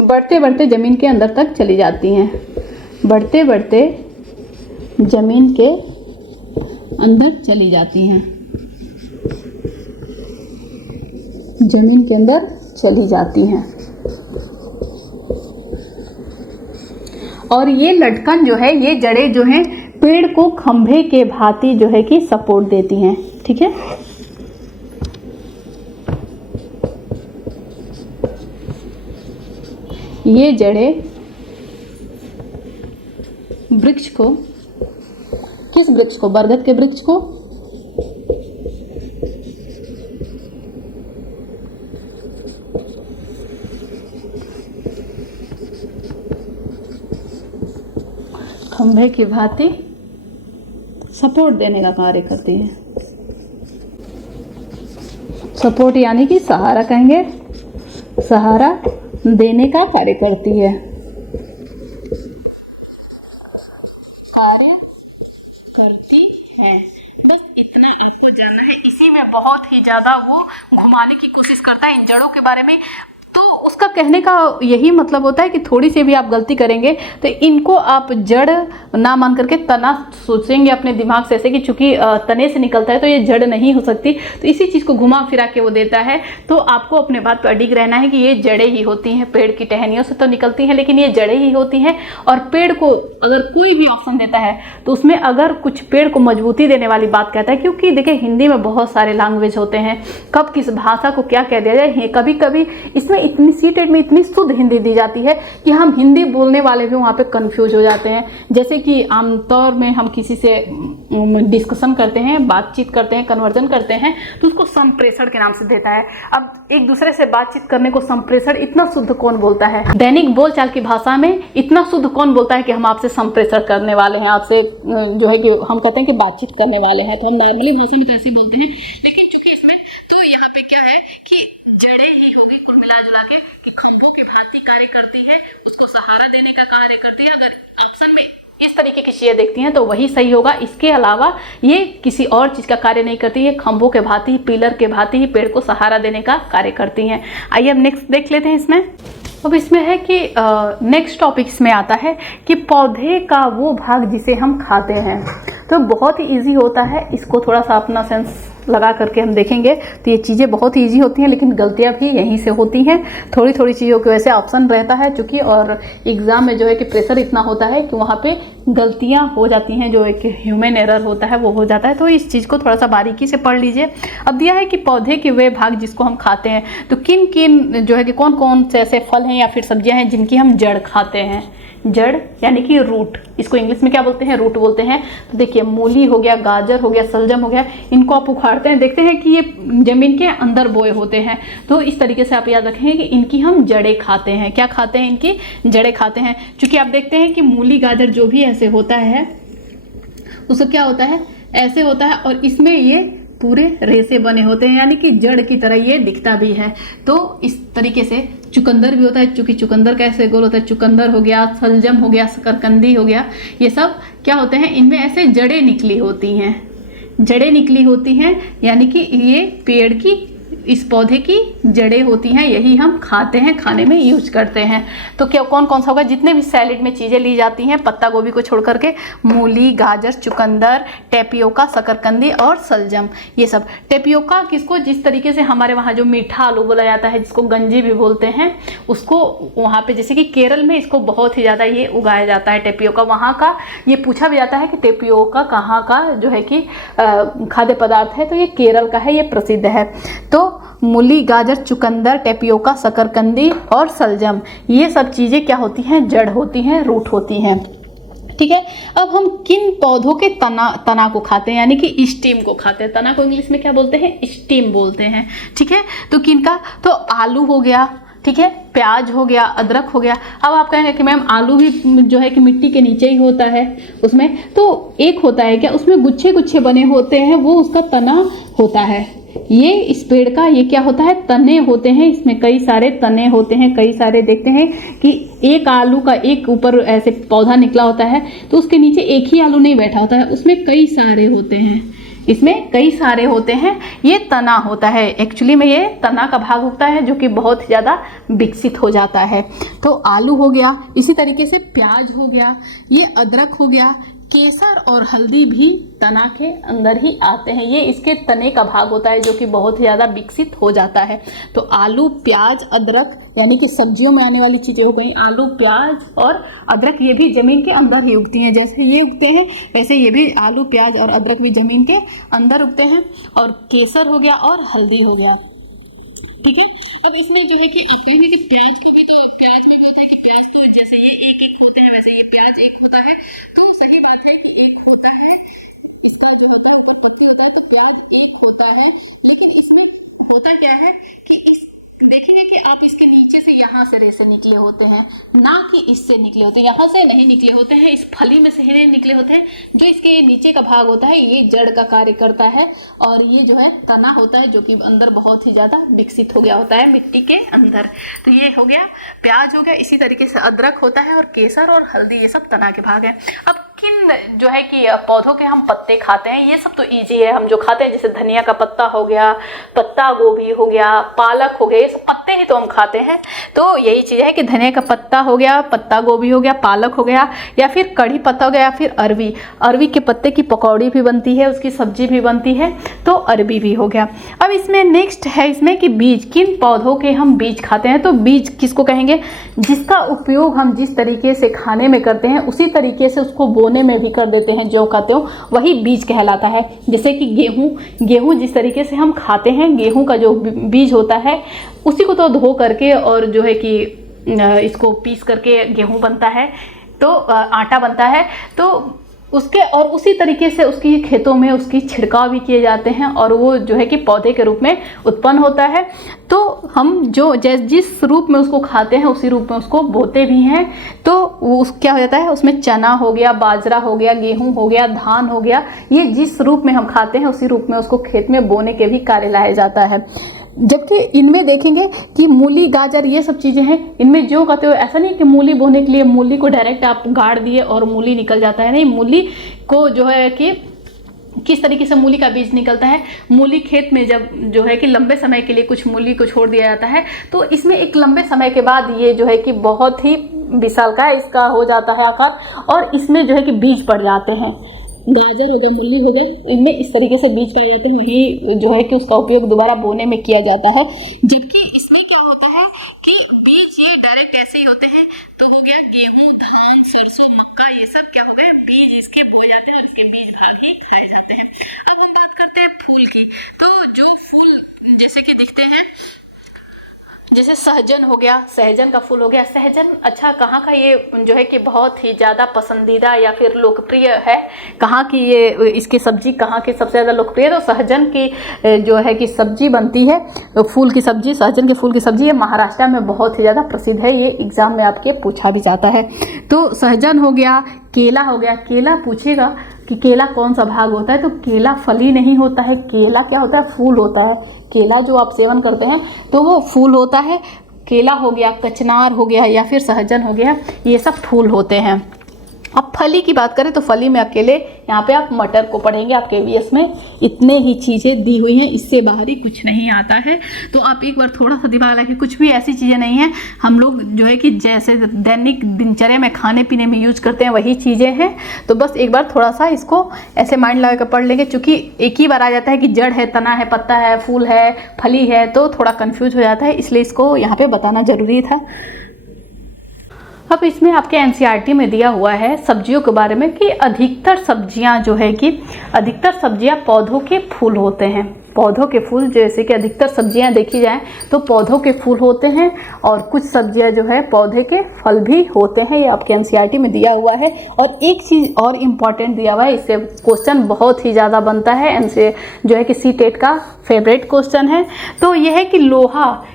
बढ़ते बढ़ते जमीन के अंदर तक चली जाती हैं, बढ़ते बढ़ते जमीन के अंदर चली जाती हैं, जमीन के अंदर चली जाती हैं। और ये लटकन जो है, ये जड़ें जो हैं पेड़ को खंभे के भांति जो है कि सपोर्ट देती हैं। ठीक है, ये जड़ें वृक्ष को, किस वृक्ष को, बरगद के वृक्ष को खंभे की भांति सपोर्ट देने का कार्य करती है। सपोर्ट यानी कि सहारा कहेंगे, सहारा देने का कार्य करती है, कार्य करती है। बस इतना आपको जानना है। इसी में बहुत ही ज्यादा वो घुमाने की कोशिश करता है इन जड़ों के बारे में। तो उसका मतलब कहने का यही मतलब होता है कि थोड़ी सी भी आप गलती करेंगे तो इनको आप जड़ ना मान करके तना सोचेंगे अपने दिमाग से, ऐसे कि चूंकि तने से निकलता है तो ये जड़ नहीं हो सकती, तो इसी चीज़ को घुमा फिरा के वो देता है। तो आपको अपने बात पर अडिग रहना है कि ये जड़ें ही होती हैं, पेड़ की टहनियों से तो निकलती हैं लेकिन ये जड़ें ही होती हैं। और पेड़ को अगर कोई भी ऑप्शन देता है तो उसमें अगर कुछ पेड़ को मजबूती देने वाली बात कहता है, क्योंकि देखिए हिंदी में बहुत सारे लैंग्वेज होते हैं, कब किस भाषा को क्या कह दिया जाए, कभी कभी इसमें इतनी सीटेड में इतनी शुद्ध हिंदी दी जाती है कि हम हिंदी बोलने वाले भी वहाँ पे कंफ्यूज हो जाते हैं। जैसे कि आमतौर में हम किसी से डिस्कशन करते हैं, बातचीत करते हैं, कन्वर्जन करते हैं तो उसको संप्रेषण के नाम से देता है। अब एक दूसरे से बातचीत करने को संप्रेषण इतना शुद्ध कौन बोलता है? दैनिक बोलचाल की भाषा में इतना शुद्ध कौन बोलता है कि हम आपसे संप्रेषण करने वाले हैं, आपसे जो है कि हम कहते हैं कि बातचीत करने वाले हैं, तो हम नॉर्मली भाषा में तो ऐसे बोलते हैं। लेकिन चूंकि इसमें तो यहाँ पे क्या है कि जड़ें ही होगी कुल मिला जुला के, कि खंभों की भांति कार्य करती है, उसको सहारा देने का कार्य करती है। अगर ऑप्शन में इस तरीके की चीजें देखती हैं तो वही सही होगा। इसके अलावा ये किसी और चीज का कार्य नहीं करती है, खंभों के भांति ही, पिलर के भांति ही पेड़ को सहारा देने का कार्य करती हैं। आइए अब नेक्स्ट देख लेते हैं इसमें। अब इसमें है कि नेक्स्ट टॉपिक इसमें आता है कि पौधे का वो भाग जिसे हम खाते हैं। तो बहुत ही इजी होता है, इसको थोड़ा सा अपना सेंस लगा करके हम देखेंगे तो ये चीज़ें बहुत ही इजी होती हैं, लेकिन गलतियां भी यहीं से होती हैं। थोड़ी थोड़ी चीज़ों की वजह से ऑप्शन रहता है चूँकि, और एग्ज़ाम में जो है कि प्रेशर इतना होता है कि वहाँ पे गलतियां हो जाती हैं, जो एक ह्यूमन एरर होता है वो हो जाता है। तो इस चीज़ को थोड़ा सा बारीकी से पढ़ लीजिए। अब दिया है कि पौधे के वे भाग जिसको हम खाते हैं, तो किन किन जो है कि कौन कौन से ऐसे फल हैं या फिर सब्जियां हैं जिनकी हम जड़ खाते हैं। जड़ यानी कि रूट, इसको इंग्लिश में क्या बोलते हैं? रूट बोलते हैं। तो देखिए मूली हो गया, गाजर हो गया, सलजम हो गया, इनको आप उखाड़ते हैं, देखते हैं कि ये जमीन के अंदर बोए होते हैं। तो इस तरीके से आप याद रखेंगे कि इनकी हम जड़ें खाते हैं। क्या खाते हैं? इनकी जड़ें खाते हैं। चूंकि आप देखते हैं कि मूली गाजर जो भी ऐसे होता है उसको क्या होता है? ऐसे होता है, और इसमें ये पूरे रेसे बने होते हैं, यानी कि जड़ की तरह ये दिखता भी है। तो इस तरीके से चुकंदर भी होता है, चूंकि चुकंदर कैसे गोल होता है, चुकंदर हो गया, सलजम हो गया, शकरकंदी हो गया, ये सब क्या होते हैं? इनमें ऐसे जड़ें निकली होती हैं, जड़ें निकली होती हैं, यानी कि ये पेड़ की, इस पौधे की जड़ें होती हैं, यही हम खाते हैं, खाने में यूज करते हैं। तो क्या कौन कौन सा होगा? जितने भी सैलेड में चीज़ें ली जाती हैं पत्ता गोभी को छोड़ करके, मूली, गाजर, चुकंदर, टेपियोका, शकरकंदी और सलजम, ये सब। टेपियोका किसको, जिस तरीके से हमारे वहाँ जो मीठा आलू बोला जाता है, जिसको गंजी भी बोलते हैं, उसको वहाँ पे जैसे कि केरल में इसको बहुत ही ज़्यादा ये उगाया जाता है टेपियोका। वहाँ का ये पूछा भी जाता है कि टेपियोका कहाँ का जो है कि खाद्य पदार्थ है, तो ये केरल का है, ये प्रसिद्ध है। तो मूली, गाजर, चुकंदर, टेपियोका, शकरकंदी और सलजम, ये सब चीज़ें क्या होती हैं? जड़ होती हैं, रूट होती हैं। ठीक है। अब हम किन पौधों के तना को खाते हैं, यानी कि स्टेम को खाते हैं। तना को इंग्लिश में क्या बोलते हैं? स्टेम बोलते हैं। ठीक है। तो किन का? तो आलू हो गया, ठीक है, प्याज हो गया, अदरक हो गया। अब आप कहेंगे कि मैम आलू भी जो है कि मिट्टी के नीचे ही होता है, उसमें तो एक होता है क्या, उसमें गुच्छे गुच्छे बने होते हैं, वो उसका तना होता है। ये इस पेड़ का ये क्या होता है? तने होते हैं, इसमें कई सारे तने होते हैं, कई सारे। देखते हैं कि एक आलू का एक ऊपर ऐसे पौधा निकला होता है तो उसके नीचे एक ही आलू नहीं बैठा होता है, उसमें कई सारे होते हैं, इसमें कई सारे होते हैं। ये तना होता है, एक्चुअली में ये तना का भाग होता है जो कि बहुत ज़्यादा विकसित हो जाता है। तो आलू हो गया, इसी तरीके से प्याज हो गया, ये अदरक हो गया, केसर और हल्दी भी तना के अंदर ही आते हैं। ये इसके तने का भाग होता है जो कि बहुत ज़्यादा विकसित हो जाता है। तो आलू, प्याज, अदरक, यानी कि सब्जियों में आने वाली चीज़ें हो गई। आलू, प्याज और अदरक ये भी ज़मीन के अंदर ही उगती हैं। जैसे ये उगते हैं वैसे ये भी आलू, प्याज और अदरक भी ज़मीन के अंदर उगते हैं। और केसर हो गया और हल्दी हो गया। ठीक है। अब इसमें जो है कि आप कहेंगे कि प्याज को भी, तो प्याज में भी होता है कि प्याज तो जैसे ये एक एक होते हैं वैसे ये प्याज एक होता है। तो सही बात है कि एक होता है, इसका जो होता है ऊपर पत्ती होता है, तो प्याज एक होता है। लेकिन इसमें होता क्या है कि इस देखेंगे कि आप इसके नीचे से यहाँ से रेसे निकले होते हैं, ना कि इससे निकले होते हैं, यहाँ से नहीं निकले होते हैं, इस फली में से ही नहीं निकले होते हैं। जो इसके नीचे का भाग होता है ये जड़ का कार्य करता है, और ये जो है तना होता है जो कि अंदर बहुत ही ज़्यादा विकसित हो गया होता है मिट्टी के अंदर। तो ये हो गया, प्याज हो गया, इसी तरीके से अदरक होता है, और केसर और हल्दी ये सब तना के भाग हैं। अब किन जो है कि पौधों के हम पत्ते खाते हैं, ये सब तो इजी है, हम जो खाते हैं जैसे धनिया का पत्ता हो गया, पत्ता गोभी हो गया, पालक हो गया, ये सब पत्ते ही तो हम खाते हैं। तो यही चीज़ है कि धनिया का पत्ता हो गया, पत्ता गोभी हो गया, पालक हो गया, या फिर कढ़ी पत्ता हो गया, या फिर अरवी, अरवी के पत्ते की पकौड़ी भी बनती है, उसकी सब्जी भी बनती है, तो अरवी भी हो गया। अब इसमें नेक्स्ट है इसमें कि बीज, किन पौधों के हम बीज खाते हैं। तो बीज किसको कहेंगे, जिसका उपयोग हम जिस तरीके से खाने में करते हैं उसी तरीके से उसको बोने में भी कर देते हैं, जो खाते हो वही बीज कहलाता है। जैसे कि गेहूं जिस तरीके से हम खाते हैं, गेहूं का जो बीज होता है उसी को तो धो करके और जो है कि इसको पीस करके गेहूं बनता है, तो आटा बनता है, तो उसके और उसी तरीके से उसकी खेतों में उसकी छिड़काव भी किए जाते हैं और वो जो है कि पौधे के रूप में उत्पन्न होता है। तो हम जो जिस रूप में उसको खाते हैं उसी रूप में उसको बोते भी हैं। तो उस क्या हो जाता है, उसमें चना हो गया, बाजरा हो गया, गेहूं हो गया, धान हो गया, ये जिस रूप में हम खाते हैं उसी रूप में उसको खेत में बोने के भी कार्य लाया जाता है। जबकि इनमें देखेंगे कि मूली, गाजर, ये सब चीज़ें हैं, इनमें जो कहते हो ऐसा नहीं कि मूली बोने के लिए मूली को डायरेक्ट आप गाड़ दिए और मूली निकल जाता है, नहीं, मूली को जो है कि किस तरीके से मूली का बीज निकलता है। मूली खेत में जब जो है कि लंबे समय के लिए कुछ मूली को छोड़ दिया जाता है, तो इसमें एक लंबे समय के बाद ये जो है कि बहुत ही विशालकाय इसका हो जाता है आकार, और इसमें जो है कि बीज पड़ जाते हैं। गाजर हो गया, मूली हो गया, इनमें इस तरीके से बीज पाए जाते हैं, वही जो है कि उसका उपयोग दोबारा बोने में किया जाता है। जबकि इसमें क्या होता है कि बीज ये डायरेक्ट ऐसे ही होते हैं। तो हो गया गेहूं, धान, सरसों, मक्का, ये सब क्या हो गए, बीज इसके बो जाते हैं और इसके बीज भाग ही खाए जाते हैं। अब हम बात करते हैं फूल की। तो जो फूल जैसे कि दिखते हैं, जैसे सहजन हो गया, सहजन का फूल हो गया। सहजन अच्छा कहाँ का, ये जो है कि बहुत ही ज़्यादा पसंदीदा या फिर लोकप्रिय है, कहाँ की ये इसकी सब्जी कहाँ की सबसे ज़्यादा लोकप्रिय है। तो सहजन की जो है कि सब्जी बनती है, तो फूल की सब्जी, सहजन के फूल की सब्जी, ये महाराष्ट्र में बहुत ही ज़्यादा प्रसिद्ध है, ये एग्जाम में आपके पूछा भी जाता है। तो सहजन हो गया, केला हो गया। केला पूछेगा कि केला कौन सा भाग होता है, तो केला फली नहीं होता है, केला क्या होता है, फूल होता है। केला जो आप सेवन करते हैं तो वो फूल होता है। केला हो गया, कचनार हो गया, या फिर सहजन हो गया, ये सब फूल होते हैं। अब फली की बात करें तो फली में अकेले यहाँ पे आप मटर को पढ़ेंगे, आप KVS में इतने ही चीज़ें दी हुई हैं, इससे बाहर ही कुछ नहीं आता है। तो आप एक बार थोड़ा सा दिमाग लगा कि कुछ भी ऐसी चीज़ें नहीं हैं, हम लोग जो है कि जैसे दैनिक दिनचर्या में खाने पीने में यूज करते हैं वही चीज़ें हैं। तो बस एक बार थोड़ा सा इसको ऐसे माइंड लगा कर पढ़ लेंगे, चूँकि एक ही बार आ जाता है कि जड़ है, तना है, पत्ता है, फूल है, फली है, तो थोड़ा कन्फ्यूज हो जाता है, इसलिए इसको यहाँ पर बताना ज़रूरी था। अब इसमें आपके NCERT में दिया हुआ है सब्जियों के बारे में कि अधिकतर सब्जियां जो है कि अधिकतर सब्जियां पौधों के फूल होते हैं। पौधों के फूल, जैसे कि अधिकतर सब्जियां देखी जाएं तो पौधों के फूल होते हैं, और कुछ सब्जियां जो है पौधे के फल भी होते हैं। ये आपके NCERT में दिया हुआ है। और एक चीज़ और इम्पॉर्टेंट दिया हुआ है, इससे क्वेश्चन बहुत ही ज़्यादा बनता है, इनसे जो है कि CTET का फेवरेट क्वेश्चन है। तो यह है कि लोहा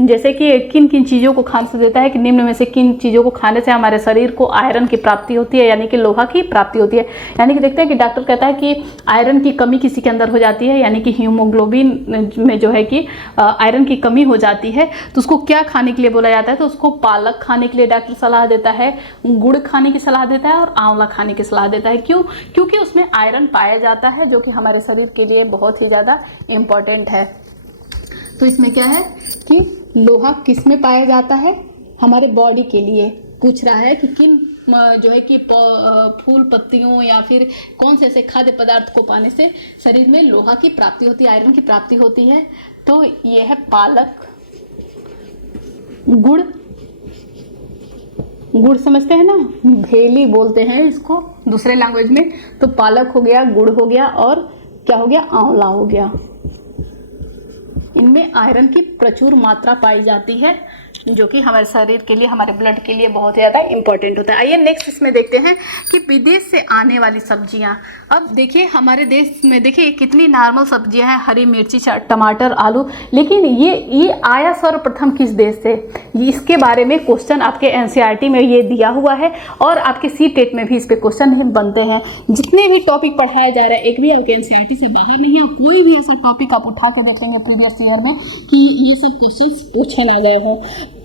जैसे कि किन किन चीज़ों को खाने से देता है, कि निम्न में से किन चीज़ों को खाने से हमारे शरीर को आयरन की प्राप्ति होती है, यानी कि लोहा की प्राप्ति होती है। यानी कि देखते हैं कि डॉक्टर कहता है कि आयरन की कमी किसी के अंदर हो जाती है, यानी कि हीमोग्लोबिन में जो है कि आयरन की कमी हो जाती है, तो उसको क्या खाने के लिए बोला जाता है, तो उसको पालक खाने के लिए डॉक्टर सलाह देता है, गुड़ खाने की सलाह देता है, और आंवला खाने की सलाह देता है। क्यों? क्योंकि उसमें आयरन पाया जाता है, जो कि हमारे शरीर के लिए बहुत ही ज़्यादा इम्पॉर्टेंट है। तो इसमें क्या है कि लोहा किस में पाया जाता है, हमारे बॉडी के लिए पूछ रहा है कि किन जो है कि फूल पत्तियों या फिर कौन से ऐसे खाद्य पदार्थ को पाने से शरीर में लोहा की प्राप्ति होती है, आयरन की प्राप्ति होती है। तो ये है पालक, गुड़ समझते हैं ना, भेली बोलते हैं इसको दूसरे लैंग्वेज में। तो पालक हो गया, गुड़ हो गया, और क्या हो गया, आंवला हो गया। इनमें आयरन की प्रचुर मात्रा पाई जाती है, जो कि हमारे शरीर के लिए, हमारे ब्लड के लिए बहुत ज़्यादा इंपॉर्टेंट होता है। आइए नेक्स्ट इसमें देखते हैं कि विदेश से आने वाली सब्जियां। अब देखिए हमारे देश में देखिए कितनी नॉर्मल सब्जियां हैं, हरी मिर्ची, टमाटर, आलू, लेकिन ये आया सर्वप्रथम किस देश से, इसके बारे में क्वेश्चन आपके NCERT में ये दिया हुआ है, और आपके CTET में भी इस पे क्वेश्चन बनते हैं। जितने भी टॉपिक पढ़ाया जा रहा है, एक भी आपके NCERT से बाहर नहीं है। कोई भी ऐसा टॉपिक आप उठा के देखेंगे प्रीवियस ईयर में कि ये सब क्वेश्चन पूछे ना गए हों।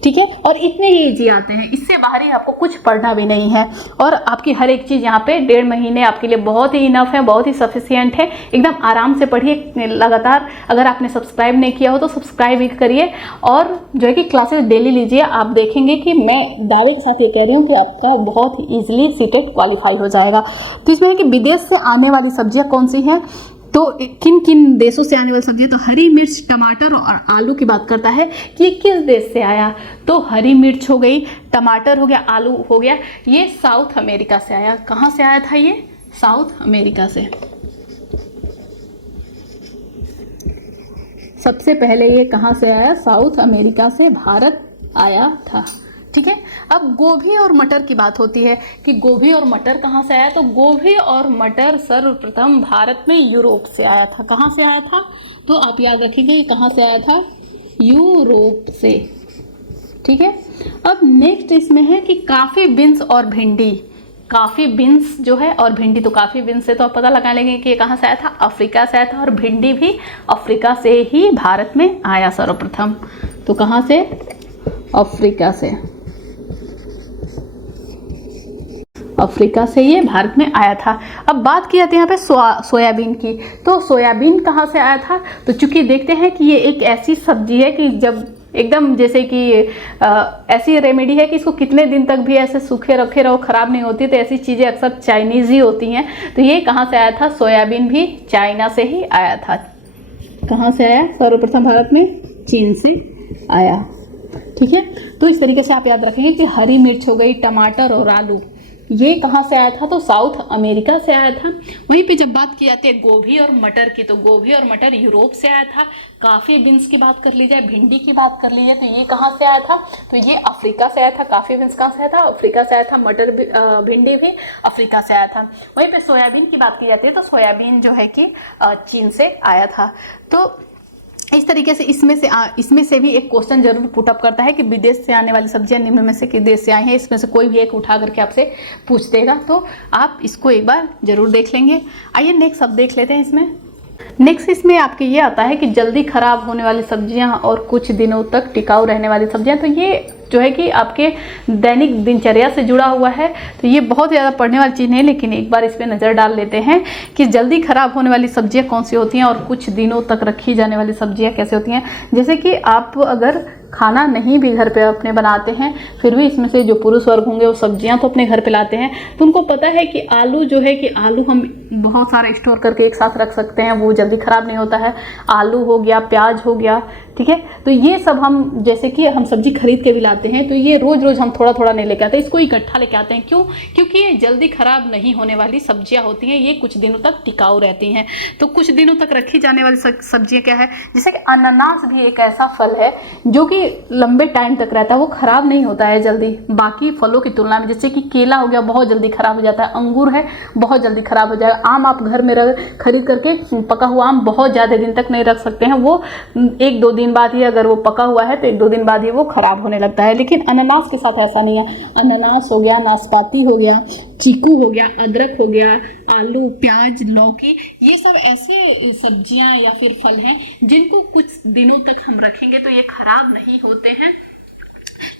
ठीक है, और इतने ही ईजी आते हैं, इससे बाहर ही आपको कुछ पढ़ना भी नहीं है। और आपकी हर एक चीज़ यहाँ पे 1.5 महीने आपके लिए बहुत ही इनफ है, बहुत ही सफिशियंट है। एकदम आराम से पढ़िए लगातार। अगर आपने सब्सक्राइब नहीं किया हो तो सब्सक्राइब भी करिए और जो है कि क्लासेस डेली लीजिए। आप देखेंगे कि मैं दावे के साथ ये कह रही हूँ कि आपका बहुत ही ईजिली सीटेट क्वालिफाई हो जाएगा। तो इसमें है कि विदेश से आने वाली सब्जियाँ कौन सी हैं, तो किन किन देशों से आने वाली सब्जियां, तो हरी मिर्च, टमाटर और आलू की बात करता है कि ये किस देश से आया। तो हरी मिर्च हो गई, टमाटर हो गया, आलू हो गया, ये साउथ अमेरिका से आया। कहाँ से आया था ये? साउथ अमेरिका से। सबसे पहले ये कहाँ से आया? साउथ अमेरिका से भारत आया था। ठीक है, अब गोभी और मटर की बात होती है कि गोभी और मटर कहाँ से आया। तो गोभी और मटर सर्वप्रथम भारत में यूरोप से आया था। कहाँ से आया था? तो आप याद रखिएगा ये कहाँ से आया था? यूरोप से। ठीक है, अब नेक्स्ट इसमें है कि काफ़ी बीन्स और भिंडी। काफ़ी बीन्स जो है और भिंडी, तो काफ़ी बीन्स से तो आप पता लगा लेंगे कि ये कहाँ से आया था? अफ्रीका से आया था। और भिंडी भी अफ्रीका से ही भारत में आया सर्वप्रथम। तो कहाँ से? अफ्रीका से। अफ्रीका से ये भारत में आया था। अब बात की जाती है यहाँ पे सोयाबीन की। तो सोयाबीन कहाँ से आया था? तो चूंकि देखते हैं कि ये एक ऐसी सब्जी है कि जब एकदम जैसे कि ऐसी रेमेडी है कि इसको कितने दिन तक भी ऐसे सूखे रखे रहो, खराब नहीं होती। तो ऐसी चीज़ें अक्सर चाइनीज़ ही होती हैं। तो ये कहाँ से आया था? सोयाबीन भी चाइना से ही आया था। कहाँ से आया? सर्वप्रथम भारत में चीन से आया। ठीक है, तो इस तरीके से आप याद रखेंगे कि हरी मिर्च हो गई, टमाटर और आलू, ये कहाँ से आया था? तो साउथ अमेरिका से आया था। वहीं पे जब बात की जाती है गोभी और मटर की, तो गोभी और मटर यूरोप से आया था। काफ़ी बीन्स की बात कर ली जाए, भिंडी की बात कर ली जाए, तो ये कहाँ से आया था? तो ये अफ्रीका से आया था। काफ़ी बीन्स कहाँ से आया था? अफ्रीका से आया था। मटर भी भिंडी भी अफ्रीका से आया था। वहीं पे सोयाबीन की बात की जाती है तो सोयाबीन जो है कि चीन से आया था। तो इस तरीके से इसमें से भी एक क्वेश्चन जरूर पुटअप करता है कि विदेश से आने वाली सब्जियां निम्न में से किस देश से आई हैं। इसमें से कोई भी एक उठा करके आपसे पूछ देगा, तो आप इसको एक बार जरूर देख लेंगे। आइए नेक्स्ट अब देख लेते हैं। नेक्स्ट इसमें आपके ये आता है कि जल्दी खराब होने वाली सब्जियां और कुछ दिनों तक टिकाऊ रहने वाली सब्जियां। तो ये जो है कि आपके दैनिक दिनचर्या से जुड़ा हुआ है। तो ये बहुत ज़्यादा पढ़ने वाली चीज़ नहीं, लेकिन एक बार इस पर नज़र डाल लेते हैं कि जल्दी खराब होने वाली सब्जियां कौन सी होती हैं और कुछ दिनों तक रखी जाने वाली सब्जियां कैसे होती हैं। जैसे कि आप अगर खाना नहीं भी घर पे अपने बनाते हैं, फिर भी इसमें से जो पुरुष वर्ग होंगे वो सब्जियां तो अपने घर पे लाते हैं, तो उनको पता है कि आलू जो है कि आलू हम बहुत सारा स्टोर करके एक साथ रख सकते हैं, वो जल्दी ख़राब नहीं होता है। आलू हो गया, प्याज हो गया, ठीक है। तो ये सब हम जैसे कि हम सब्जी खरीद के भी लाते हैं, तो ये रोज़ रोज़ हम थोड़ा थोड़ा नहीं लेके आते, इसको इकट्ठा लेके आते हैं। क्यों? क्योंकि ये जल्दी ख़राब नहीं होने वाली सब्जियां होती हैं, ये कुछ दिनों तक टिकाऊ रहती हैं। तो कुछ दिनों तक रखी जाने वाली सब्जियां क्या है? जैसे कि अनानास भी एक ऐसा फल है जो कि लंबे टाइम तक रहता है, वो ख़राब नहीं होता है जल्दी बाकी फलों की तुलना में। जैसे कि केला हो गया, बहुत जल्दी ख़राब हो जाता है। अंगूर है, बहुत जल्दी ख़राब हो जाएगा। आम आप घर में खरीद करके पका हुआ आम बहुत ज़्यादा दिन तक नहीं रख सकते हैं, वो 1-2 दिन बाद ही, अगर वो पका हुआ है तो 1-2 दिन बाद ही वो ख़राब होने लगता है। लेकिन अनानास के साथ ऐसा नहीं है। अनानास हो गया, नाशपाती हो गया, चीकू हो गया, अदरक हो गया, आलू, प्याज, लौकी, ये सब ऐसे सब्जियां या फिर फल हैं जिनको कुछ दिनों तक हम रखेंगे तो ये खराब नहीं होते हैं,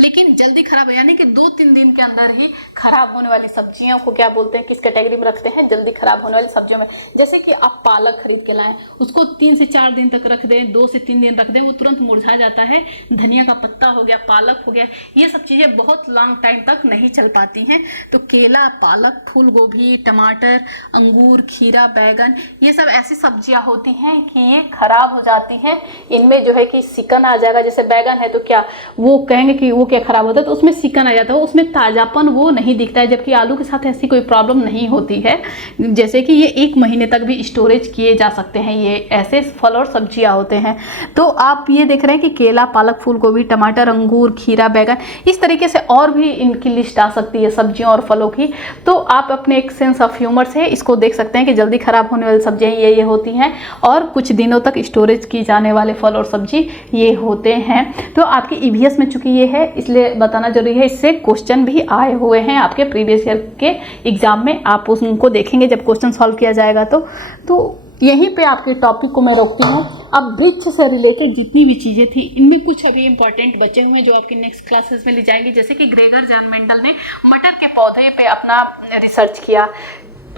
लेकिन जल्दी खराब यानी कि 2-3 दिन के अंदर ही खराब होने वाली सब्जियों को क्या बोलते हैं, किस कैटेगरी में रखते हैं? जल्दी खराब होने वाली सब्जियों में। जैसे कि आप पालक खरीद के लाएं, उसको 3 से 4 दिन तक रख दें, 2 से 3 दिन रख दें, वो तुरंत मुरझा जाता है। धनिया का पत्ता हो गया, पालक हो गया, ये सब चीज़ें बहुत लॉन्ग टाइम तक नहीं चल पाती हैं। तो केला, पालक, फूल गोभी, टमाटर, अंगूर, खीरा, बैगन, ये सब ऐसी सब्जियां होती हैं कि ये खराब हो जाती हैं। इनमें जो है कि सिकन आ जाएगा। जैसे बैगन है तो क्या वो कहेंगे कि वो क्या खराब होता है, तो उसमें सिकन आ जाता है, उसमें ताजापन वो नहीं दिखता है। जबकि आलू के साथ ऐसी कोई प्रॉब्लम नहीं होती है, जैसे कि ये 1 महीने तक भी स्टोरेज किए जा सकते हैं। ये ऐसे फल और सब्जियां होते हैं। तो आप ये देख रहे हैं कि केला, पालक, फूल गोभी, टमाटर, अंगूर, खीरा, बैगन, इस तरीके से और भी इनकी लिस्ट आ सकती है सब्जियों और फलों की। तो आप अपने एक सेंस ऑफ ह्यूमर से इसको देख सकते हैं कि जल्दी खराब होने वाली सब्जियां ये होती हैं और कुछ दिनों तक स्टोरेज की जाने वाले फल और सब्जी ये होते हैं। तो आपकी ईवीएस में चूंकि ये है इसलिए बताना जरूरी है। इससे क्वेश्चन भी आए हुए हैं आपके प्रीवियस ईयर के एग्जाम में, आप उनको देखेंगे जब क्वेश्चन सॉल्व किया जाएगा। तो यहीं पे आपके टॉपिक को मैं रोकती हूँ। अब वृक्ष से रिलेटेड जितनी भी चीज़ें थी, इनमें कुछ अभी इंपॉर्टेंट बचे हुए हैं जो आपकी नेक्स्ट क्लासेस में ली जाएंगी। जैसे कि ग्रेगर जॉन मेंडल ने मटर के पौधे पे अपना रिसर्च किया।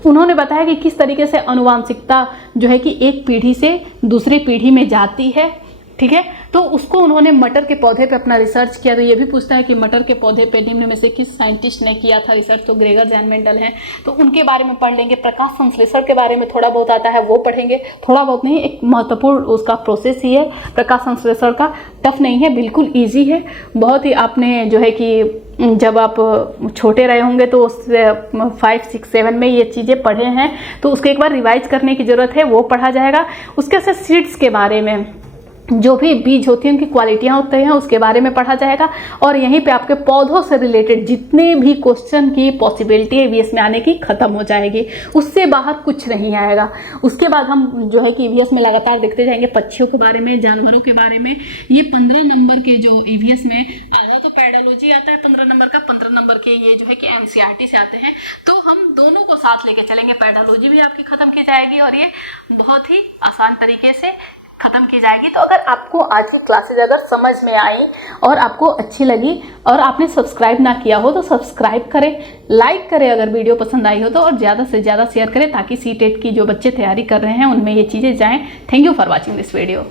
उन्होंने बताया कि किस तरीके से आनुवांशिकता जो है कि एक पीढ़ी से दूसरी पीढ़ी में जाती है, ठीक है। तो उसको उन्होंने मटर के पौधे पे अपना रिसर्च किया। तो ये भी पूछता है कि मटर के पौधे पे निम्न में से किस साइंटिस्ट ने किया था रिसर्च, तो ग्रेगर जॉन मेंडल हैं, तो उनके बारे में पढ़ लेंगे। प्रकाश संश्लेषण के बारे में थोड़ा बहुत आता है, वो पढ़ेंगे। थोड़ा बहुत नहीं, एक महत्वपूर्ण उसका प्रोसेस ही है प्रकाश संश्लेषण का। टफ नहीं है, बिल्कुल ईजी है बहुत ही। आपने जो है कि जब आप छोटे रहे होंगे तो उस 5, 6, 7 में ये चीज़ें पढ़े हैं, तो उसको एक बार रिवाइज करने की ज़रूरत है, वो पढ़ा जाएगा। उसके साथ सीड्स के बारे में, जो भी बीज होती हैं उनकी क्वालिटियाँ होती हैं, उसके बारे में पढ़ा जाएगा। और यहीं पे आपके पौधों से रिलेटेड जितने भी क्वेश्चन की पॉसिबिलिटी है ईवीएस में आने की ख़त्म हो जाएगी, उससे बाहर कुछ नहीं आएगा। उसके बाद हम जो है कि ईवीएस में लगातार देखते जाएंगे पक्षियों के बारे में, जानवरों के बारे में। ये 15 नंबर के जो ईवीएस में आधा तो पैडालॉजी आता है 15 नंबर का, 15 नंबर के ये जो है कि एनसीईआरटी से आते हैं। तो हम दोनों को साथ लेके चलेंगे, पैडालॉजी भी आपकी ख़त्म की जाएगी और ये बहुत ही आसान तरीके से ख़त्म की जाएगी। तो अगर आपको आज की क्लासेज अगर समझ में आई और आपको अच्छी लगी और आपने सब्सक्राइब ना किया हो तो सब्सक्राइब करें, लाइक करें अगर वीडियो पसंद आई हो तो, और ज़्यादा से ज़्यादा शेयर करें ताकि सीटेट की जो बच्चे तैयारी कर रहे हैं उनमें ये चीज़ें जाएँ। Thank you for watching this video.